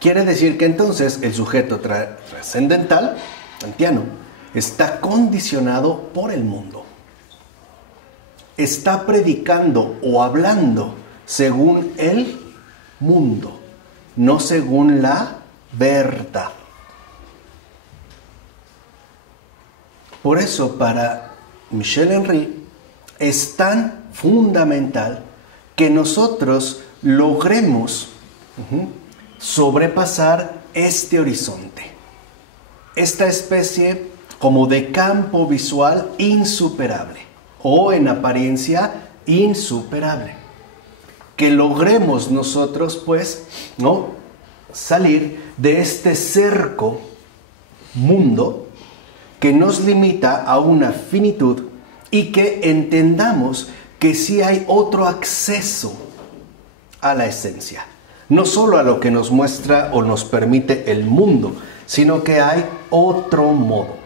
Quiere decir que entonces el sujeto trascendental, kantiano, está condicionado por el mundo. Está predicando o hablando según el mundo, no según la verdad. Por eso para Michel Henry es tan fundamental que nosotros logremos sobrepasar este horizonte, esta especie como de campo visual insuperable o en apariencia insuperable, que logremos nosotros pues no salir de este cerco mundo que nos limita a una finitud y que entendamos que sí hay otro acceso a la esencia. No solo a lo que nos muestra o nos permite el mundo, sino que hay otro modo.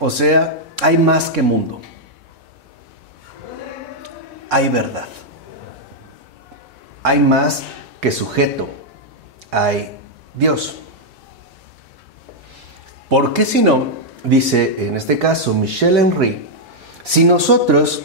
O sea, hay más que mundo. Hay verdad. Hay más que sujeto. Hay Dios. Porque si no, dice en este caso Michel Henry, si nosotros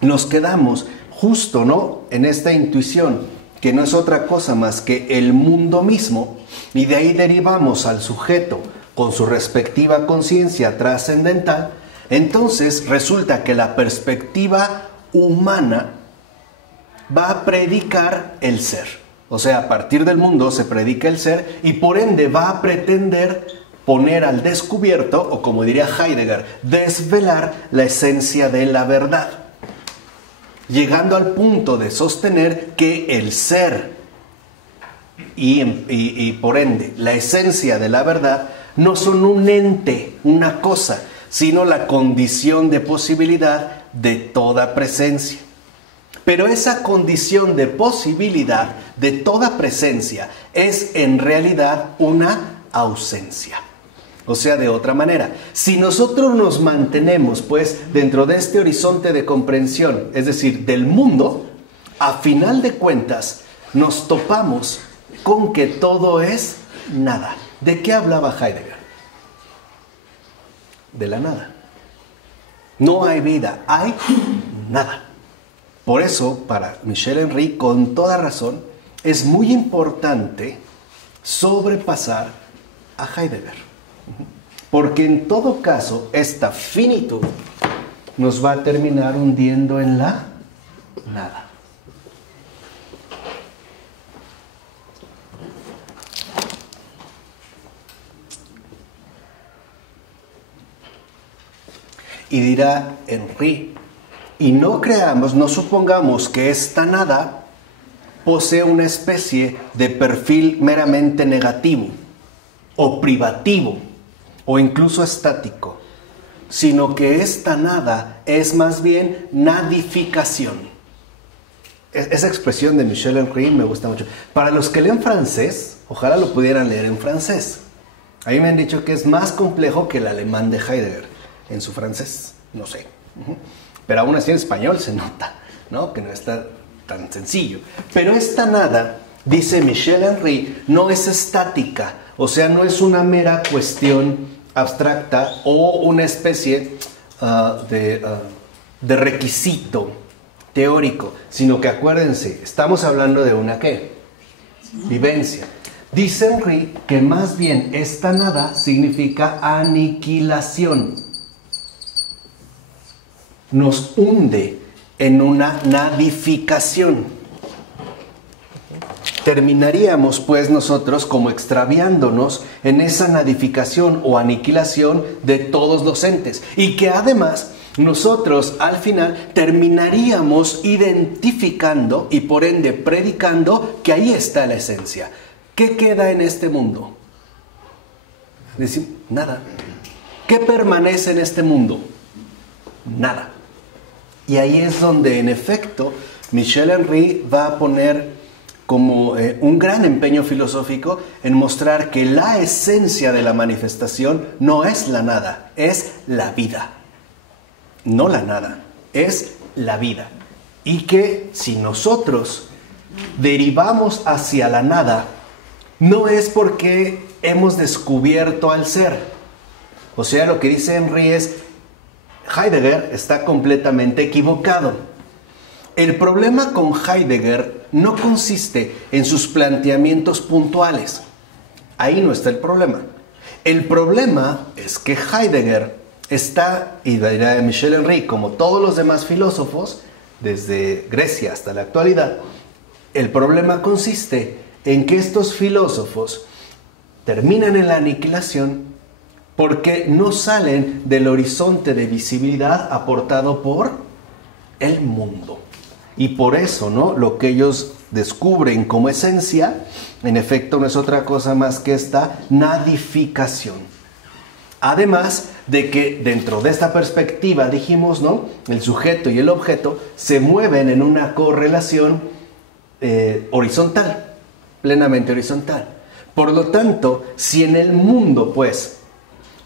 nos quedamos justo, ¿no?, en esta intuición, que no es otra cosa más que el mundo mismo, y de ahí derivamos al sujeto con su respectiva conciencia trascendental, entonces resulta que la perspectiva humana va a predicar el ser. O sea, a partir del mundo se predica el ser y por ende va a pretender poner al descubierto, o como diría Heidegger, desvelar la esencia de la verdad, llegando al punto de sostener que el ser y por ende la esencia de la verdad no son un ente, una cosa, sino la condición de posibilidad de toda presencia. Pero esa condición de posibilidad de toda presencia es en realidad una ausencia. O sea, de otra manera, si nosotros nos mantenemos pues dentro de este horizonte de comprensión, es decir, del mundo, a final de cuentas nos topamos con que todo es nada. ¿De qué hablaba Heidegger? De la nada. No hay vida, hay nada. Por eso, para Michel Henry, con toda razón, es muy importante sobrepasar a Heidegger. Porque en todo caso, esta finitud nos va a terminar hundiendo en la nada. Y dirá Henry, y no creamos, no supongamos que esta nada posee una especie de perfil meramente negativo o privativo o incluso estático, sino que esta nada es más bien nadificación. Esa expresión de Michel Henry me gusta mucho. Para los que leen francés, ojalá lo pudieran leer en francés. A mí me han dicho que es más complejo que el alemán de Heidegger en su francés, no sé. Pero aún así en español se nota, ¿no?, que no está tan sencillo. Pero esta nada, dice Michel Henry, no es estática, o sea, no es una mera cuestión abstracta o una especie de requisito teórico, sino que acuérdense, estamos hablando de una ¿qué? Vivencia. Dice Henry que más bien esta nada significa aniquilación. Nos hunde en una nadificación. Terminaríamos pues nosotros como extraviándonos en esa nadificación o aniquilación de todos los entes. Y que además nosotros al final terminaríamos identificando y por ende predicando que ahí está la esencia. ¿Qué queda en este mundo? Decimos, nada. ¿Qué permanece en este mundo? Nada. Y ahí es donde en efecto Michel Henry va a poner como un gran empeño filosófico en mostrar que la esencia de la manifestación no es la nada, es la vida. No la nada, es la vida. Y que si nosotros derivamos hacia la nada, no es porque hemos descubierto al ser. O sea, lo que dice Henry es, Heidegger está completamente equivocado. El problema con Heidegger no consiste en sus planteamientos puntuales. Ahí no está el problema. El problema es que Heidegger está, y dirá de Michel Henry, como todos los demás filósofos, desde Grecia hasta la actualidad, el problema consiste en que estos filósofos terminan en la aniquilación porque no salen del horizonte de visibilidad aportado por el mundo. Y por eso, ¿no?, lo que ellos descubren como esencia, en efecto, no es otra cosa más que esta nadificación. Además de que dentro de esta perspectiva, dijimos, ¿no?, el sujeto y el objeto se mueven en una correlación horizontal, plenamente horizontal. Por lo tanto, si en el mundo, pues,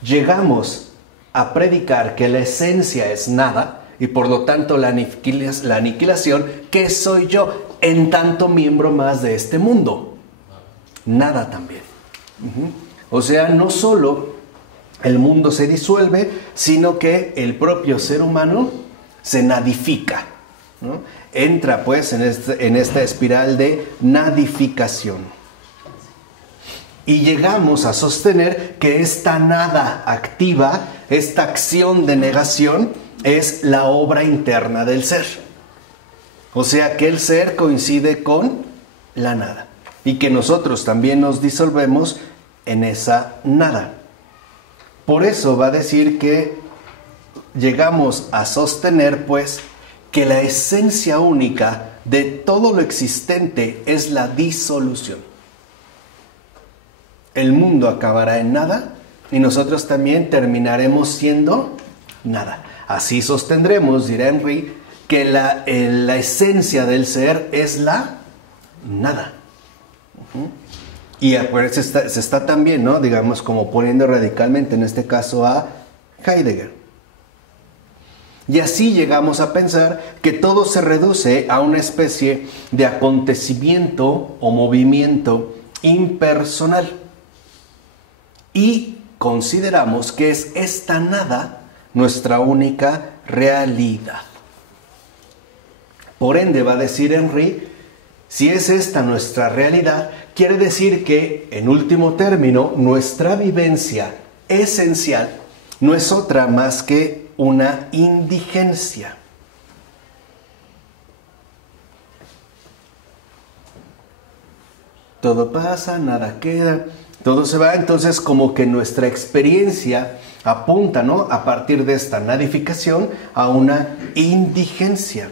llegamos a predicar que la esencia es nada, y por lo tanto la aniquilación, ¿qué soy yo en tanto miembro más de este mundo? Nada también. O sea, no solo el mundo se disuelve, sino que el propio ser humano se nadifica, ¿no? Entra pues en esta espiral de nadificación. Y llegamos a sostener que esta nada activa, esta acción de negación, es la obra interna del ser. O sea que el ser coincide con la nada. Y que nosotros también nos disolvemos en esa nada. Por eso va a decir que llegamos a sostener, pues, que la esencia única de todo lo existente es la disolución. El mundo acabará en nada y nosotros también terminaremos siendo nada. Así sostendremos, dirá Henry, que la esencia del ser es la nada. Y acuérdense, se está también, ¿no?, digamos, como poniendo radicalmente, en este caso, a Heidegger. Y así llegamos a pensar que todo se reduce a una especie de acontecimiento o movimiento impersonal. Y consideramos que es esta nada nuestra única realidad. Por ende, va a decir Henry, si es esta nuestra realidad, quiere decir que, en último término, nuestra vivencia esencial no es otra más que una indigencia. Todo pasa, nada queda, todo se va. Entonces, como que nuestra experiencia apunta, ¿no?, a partir de esta nadificación a una indigencia.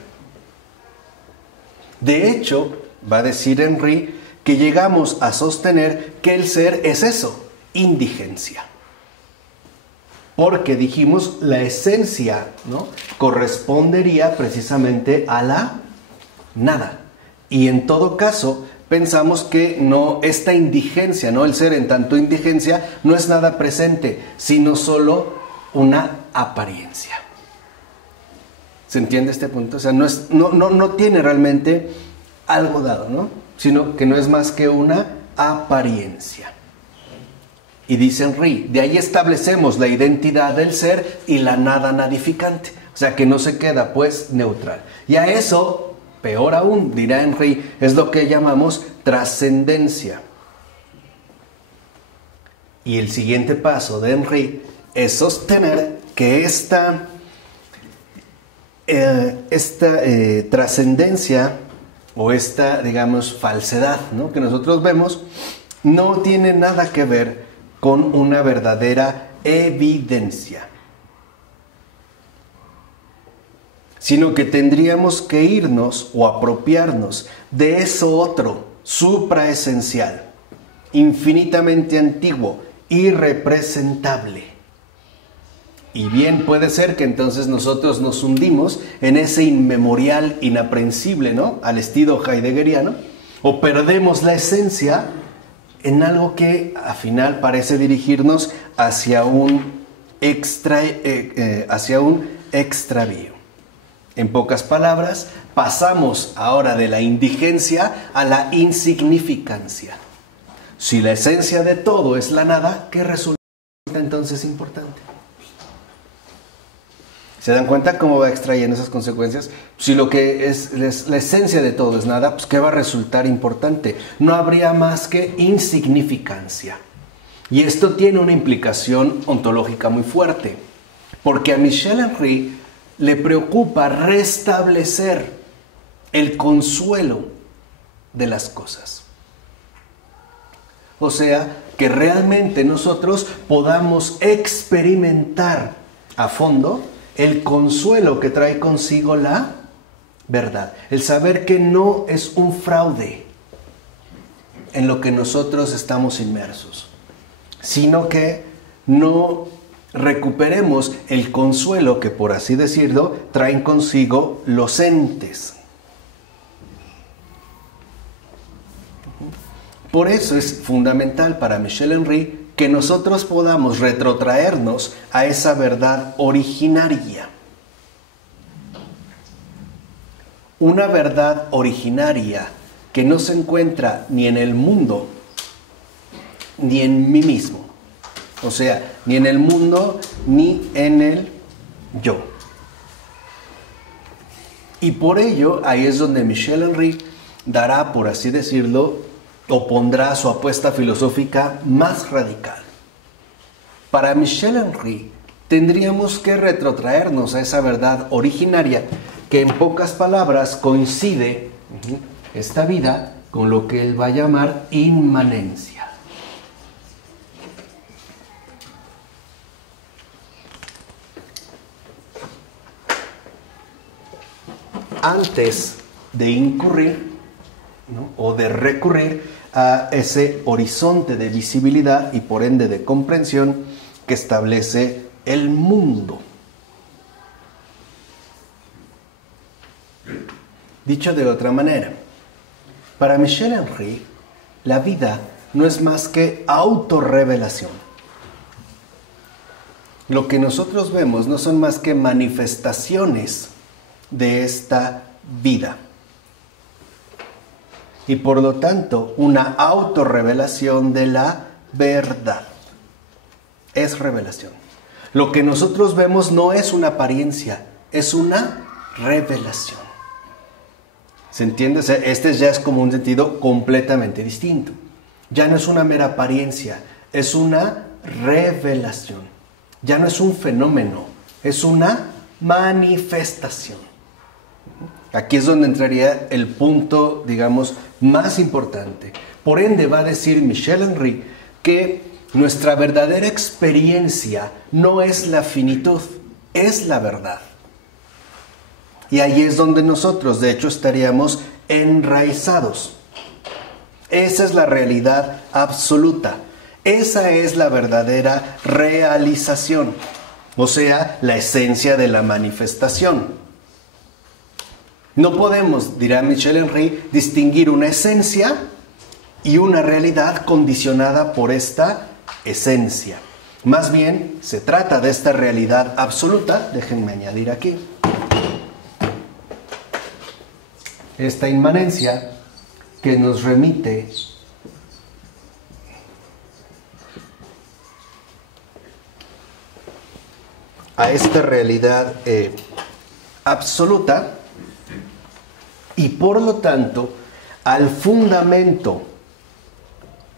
De hecho, va a decir Henry que llegamos a sostener que el ser es eso, indigencia. Porque dijimos, la esencia, ¿no?, correspondería precisamente a la nada. Y en todo caso, pensamos que no, esta indigencia, ¿no?, el ser en tanto indigencia, no es nada presente, sino solo una apariencia. ¿Se entiende este punto? O sea, no tiene realmente algo dado, ¿no?, sino que no es más que una apariencia. Y dice Henry, de ahí establecemos la identidad del ser y la nada nadificante. O sea, que no se queda, pues, neutral. Y a eso, peor aún, dirá Henry, es lo que llamamos trascendencia. Y el siguiente paso de Henry es sostener que esta trascendencia o esta, digamos, falsedad, ¿no?, que nosotros vemos no tiene nada que ver con una verdadera evidencia, sino que tendríamos que irnos o apropiarnos de eso otro, supraesencial, infinitamente antiguo, irrepresentable. Y bien puede ser que entonces nosotros nos hundimos en ese inmemorial inaprehensible, ¿no?, al estilo heideggeriano, o perdemos la esencia en algo que al final parece dirigirnos hacia un extravío. En pocas palabras, pasamos ahora de la indigencia a la insignificancia. Si la esencia de todo es la nada, ¿qué resulta entonces importante? ¿Se dan cuenta cómo va extrayendo esas consecuencias? Si lo que es la esencia de todo es nada, pues ¿qué va a resultar importante? No habría más que insignificancia. Y esto tiene una implicación ontológica muy fuerte, porque a Michel Henry le preocupa restablecer el consuelo de las cosas. O sea, que realmente nosotros podamos experimentar a fondo el consuelo que trae consigo la verdad. El saber que no es un fraude en lo que nosotros estamos inmersos, sino que no recuperemos el consuelo que, por así decirlo, traen consigo los entes. Por eso es fundamental para Michel Henry que nosotros podamos retrotraernos a esa verdad originaria. Una verdad originaria que no se encuentra ni en el mundo, ni en mí mismo. O sea, ni en el mundo, ni en el yo. Y por ello, ahí es donde Michel Henry dará, por así decirlo, o pondrá su apuesta filosófica más radical. Para Michel Henry, tendríamos que retrotraernos a esa verdad originaria que, en pocas palabras, coincide esta vida con lo que él va a llamar inmanencia. Antes de incurrir, ¿no?, o de recurrir a ese horizonte de visibilidad y por ende de comprensión que establece el mundo. Dicho de otra manera, para Michel Henry, la vida no es más que autorrevelación. Lo que nosotros vemos no son más que manifestaciones de esta vida. Y por lo tanto, una autorrevelación de la verdad. Es revelación. Lo que nosotros vemos no es una apariencia, es una revelación. ¿Se entiende? O sea, este ya es como un sentido completamente distinto. Ya no es una mera apariencia, es una revelación. Ya no es un fenómeno, es una manifestación. Aquí es donde entraría el punto, digamos, más importante. Por ende, va a decir Michel Henry que nuestra verdadera experiencia no es la finitud, es la verdad. Y ahí es donde nosotros, de hecho, estaríamos enraizados. Esa es la realidad absoluta. Esa es la verdadera realización, o sea, la esencia de la manifestación. No podemos, dirá Michel Henry, distinguir una esencia y una realidad condicionada por esta esencia. Más bien, se trata de esta realidad absoluta, déjenme añadir aquí, esta inmanencia que nos remite a esta realidad absoluta y por lo tanto al fundamento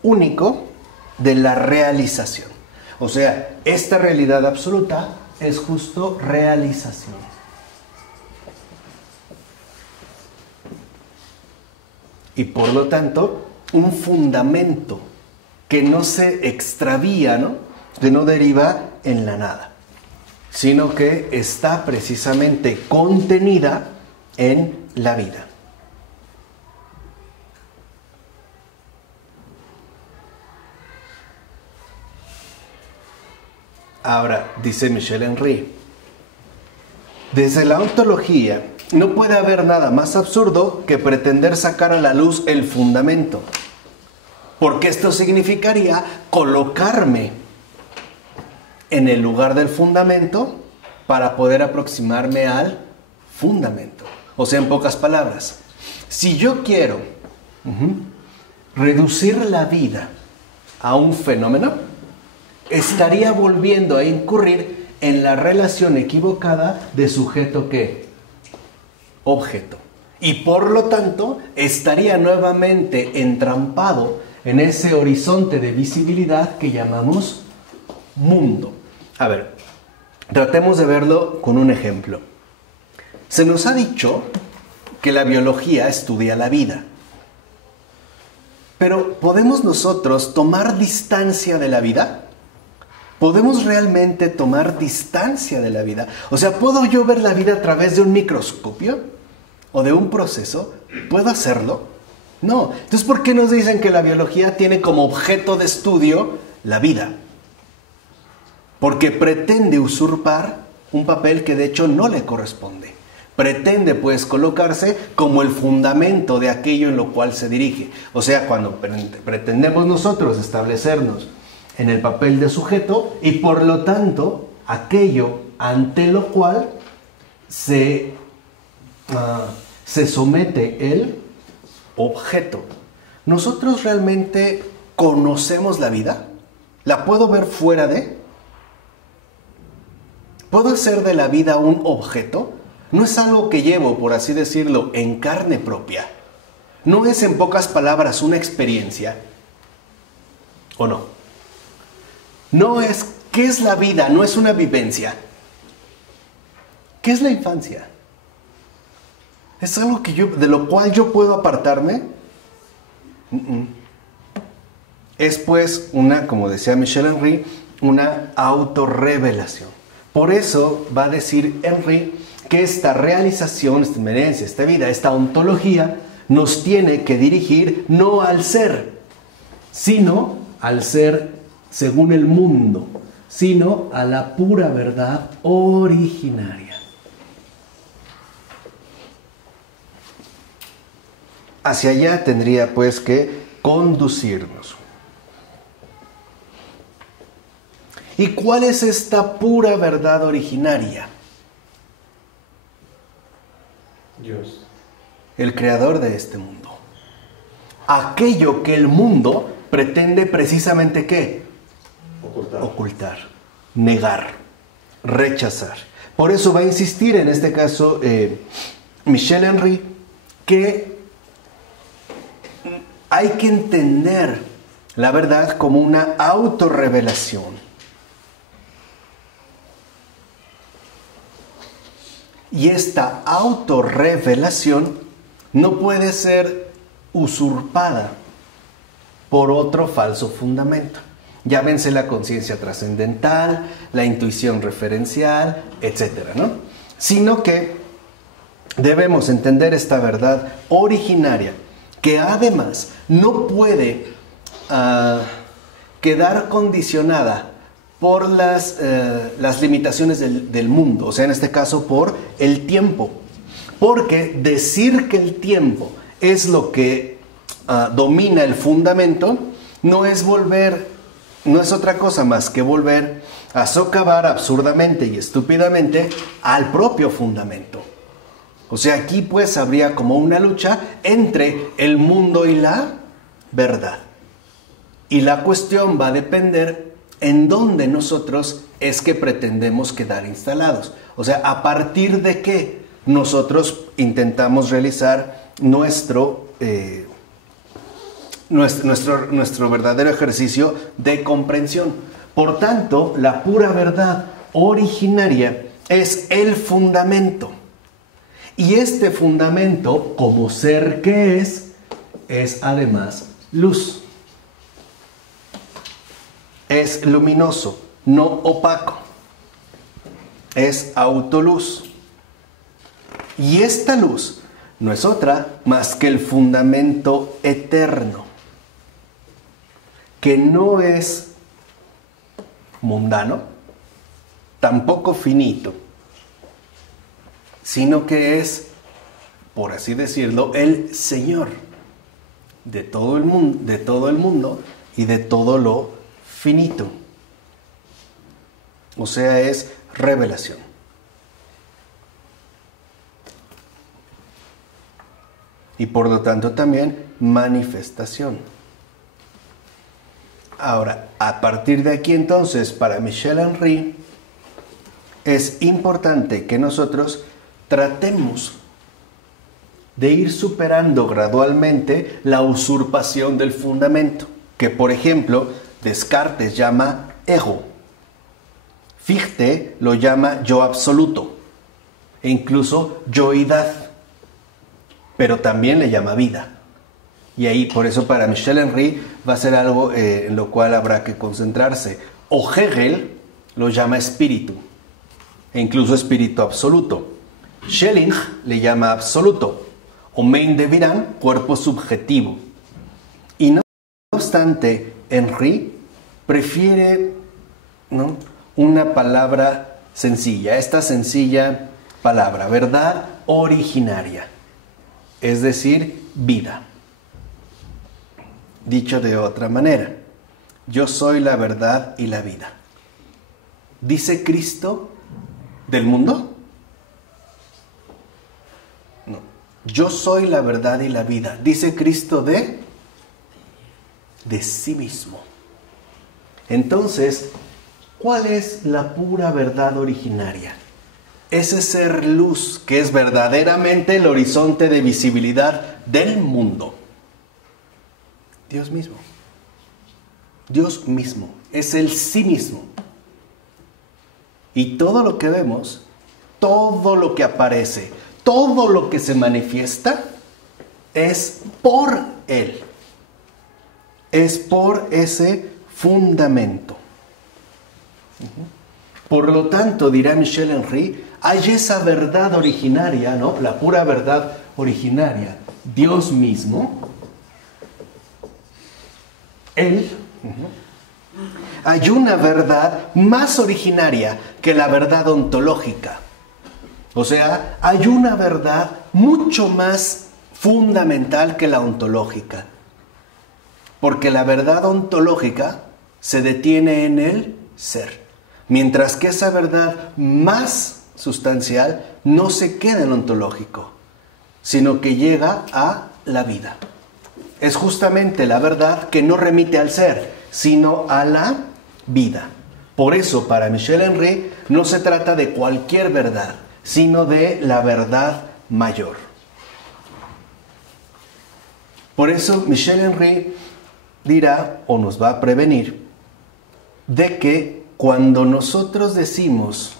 único de la realización. O sea, esta realidad absoluta es justo realización. Y por lo tanto, un fundamento que no se extravía, ¿no? Que no deriva en la nada, sino que está precisamente contenida en la vida. Ahora, dice Michel Henry, desde la ontología no puede haber nada más absurdo que pretender sacar a la luz el fundamento, porque esto significaría colocarme en el lugar del fundamento para poder aproximarme al fundamento. O sea, en pocas palabras, si yo quiero reducir la vida a un fenómeno, estaría volviendo a incurrir en la relación equivocada de sujeto que objeto. Y por lo tanto, estaría nuevamente entrampado en ese horizonte de visibilidad que llamamos mundo. A ver, tratemos de verlo con un ejemplo. Se nos ha dicho que la biología estudia la vida. Pero ¿podemos nosotros tomar distancia de la vida? ¿Podemos realmente tomar distancia de la vida? O sea, ¿puedo yo ver la vida a través de un microscopio? ¿O de un proceso? ¿Puedo hacerlo? No. Entonces, ¿por qué nos dicen que la biología tiene como objeto de estudio la vida? Porque pretende usurpar un papel que de hecho no le corresponde. Pretende pues colocarse como el fundamento de aquello en lo cual se dirige. O sea, cuando pretendemos nosotros establecernos en el papel de sujeto y por lo tanto aquello ante lo cual se somete el objeto. ¿Nosotros realmente conocemos la vida? ¿La puedo ver fuera de? ¿Puedo hacer de la vida un objeto? No es algo que llevo, por así decirlo, en carne propia. No es, en pocas palabras, una experiencia. ¿O no? No es, ¿qué es la vida? No es una vivencia. ¿Qué es la infancia? ¿Es algo de lo cual yo puedo apartarme? Es pues como decía Michel Henry, una autorrevelación. Por eso va a decir Henry que esta realización, esta experiencia, esta vida, esta ontología nos tiene que dirigir no al ser, sino al ser según el mundo, sino a la pura verdad originaria. Hacia allá tendría pues que conducirnos. ¿Y cuál es esta pura verdad originaria? Dios. El creador de este mundo. Aquello que el mundo pretende precisamente ¿qué? Ocultar, negar, rechazar. Por eso va a insistir en este caso Michel Henry que hay que entender la verdad como una autorrevelación. Y esta autorrevelación no puede ser usurpada por otro falso fundamento. Llámense la conciencia trascendental, la intuición referencial, etcétera, ¿no? Sino que debemos entender esta verdad originaria, que además no puede quedar condicionada por las limitaciones del mundo, o sea, en este caso por el tiempo. Porque decir que el tiempo es lo que domina el fundamento no es otra cosa más que volver a socavar absurdamente y estúpidamente al propio fundamento. O sea, aquí pues habría como una lucha entre el mundo y la verdad. Y la cuestión va a depender en dónde nosotros es que pretendemos quedar instalados. O sea, a partir de qué nosotros intentamos realizar nuestro nuestro verdadero ejercicio de comprensión. Por tanto, la pura verdad originaria es el fundamento. Y este fundamento, como ser que es además luz. Es luminoso, no opaco. Es autoluz. Y esta luz no es otra más que el fundamento eterno, que no es mundano, tampoco finito, sino que es, por así decirlo, el Señor de todo el mundo y de todo lo finito. O sea, es revelación. Y por lo tanto también manifestación. Ahora, a partir de aquí entonces, para Michel Henry, es importante que nosotros tratemos de ir superando gradualmente la usurpación del fundamento, que por ejemplo Descartes llama ego, Fichte lo llama yo absoluto, e incluso yoidad, pero también le llama vida. Y ahí, por eso para Michel Henry va a ser algo en lo cual habrá que concentrarse. O Hegel lo llama espíritu, e incluso espíritu absoluto. Schelling le llama absoluto, o Main de Virán, cuerpo subjetivo. Y no obstante, Henry prefiere, ¿no?, una palabra sencilla, esta sencilla palabra, verdad originaria, es decir, vida. Dicho de otra manera, yo soy la verdad y la vida. ¿Dice Cristo del mundo? No. Yo soy la verdad y la vida. ¿Dice Cristo de sí mismo? Entonces, ¿cuál es la pura verdad originaria? Ese ser luz que es verdaderamente el horizonte de visibilidad del mundo. Dios mismo. Dios mismo. Es el sí mismo. Y todo lo que vemos, todo lo que aparece, todo lo que se manifiesta, es por Él. Es por ese fundamento. Por lo tanto, dirá Michel Henry, hay esa verdad originaria, ¿no? La pura verdad originaria. Dios mismo. Él. Hay una verdad más originaria que la verdad ontológica. O sea, hay una verdad mucho más fundamental que la ontológica. Porque la verdad ontológica se detiene en el ser. Mientras que esa verdad más sustancial no se queda en lo ontológico, sino que llega a la vida. Es justamente la verdad que no remite al ser, sino a la vida. Por eso, para Michel Henry, no se trata de cualquier verdad, sino de la verdad mayor. Por eso, Michel Henry dirá, o nos va a prevenir, de que cuando nosotros decimos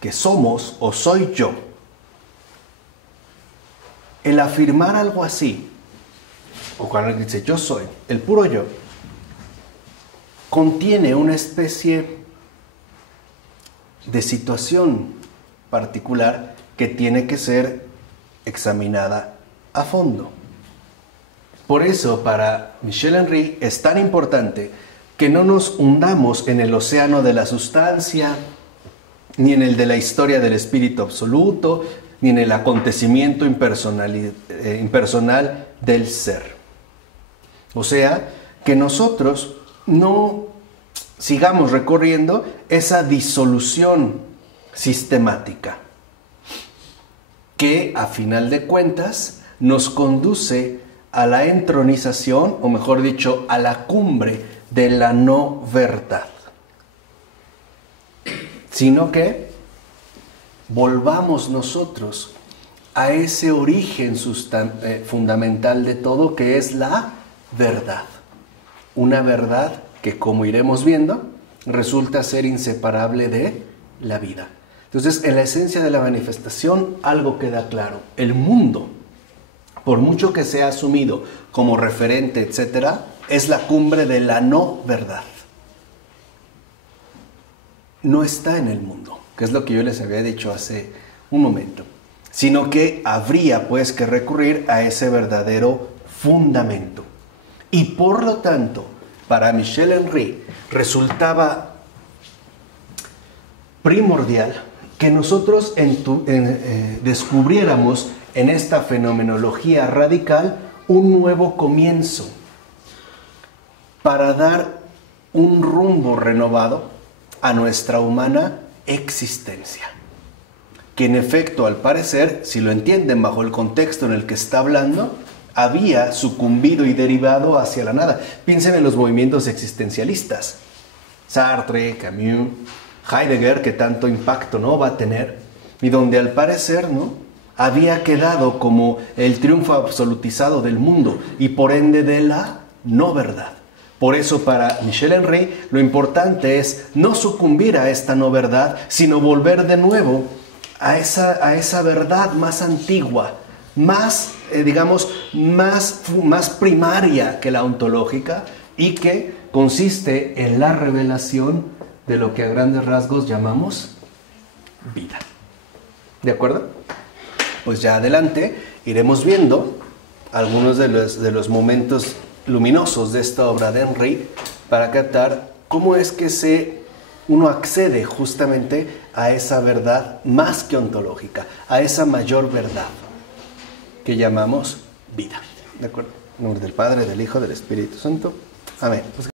que somos o soy yo, el afirmar algo así, o cuando dice yo soy, el puro yo, contiene una especie de situación particular que tiene que ser examinada a fondo. Por eso, para Michel Henry es tan importante que no nos hundamos en el océano de la sustancia, ni en el de la historia del espíritu absoluto, ni en el acontecimiento impersonal del ser. O sea, que nosotros no sigamos recorriendo esa disolución sistemática que, a final de cuentas, nos conduce a la entronización, o mejor dicho, a la cumbre de la no verdad, sino que volvamos nosotros a ese origen fundamental de todo, que es la verdad. Una verdad que, como iremos viendo, resulta ser inseparable de la vida. Entonces, en la esencia de la manifestación, algo queda claro. El mundo, por mucho que sea asumido como referente, etc., es la cumbre de la no verdad. No está en el mundo, que es lo que yo les había dicho hace un momento, sino que habría pues que recurrir a ese verdadero fundamento. Y por lo tanto, para Michel Henry resultaba primordial que nosotros descubriéramos en esta fenomenología radical un nuevo comienzo para dar un rumbo renovado a nuestra humana existencia, que en efecto, al parecer, si lo entienden bajo el contexto en el que está hablando, había sucumbido y derivado hacia la nada. Piensen en los movimientos existencialistas, Sartre, Camus, Heidegger, que tanto impacto no va a tener, y donde al parecer no había quedado como el triunfo absolutizado del mundo y por ende de la no verdad. Por eso para Michel Henry lo importante es no sucumbir a esta no verdad, sino volver de nuevo a esa verdad más antigua, más, más primaria que la ontológica, y que consiste en la revelación de lo que a grandes rasgos llamamos vida. ¿De acuerdo? Pues ya adelante iremos viendo algunos de los momentos luminosos de esta obra de Henry para captar cómo es que uno accede justamente a esa verdad más que ontológica, a esa mayor verdad que llamamos vida. ¿De acuerdo? En nombre del Padre, del Hijo, del Espíritu Santo. Amén. Pues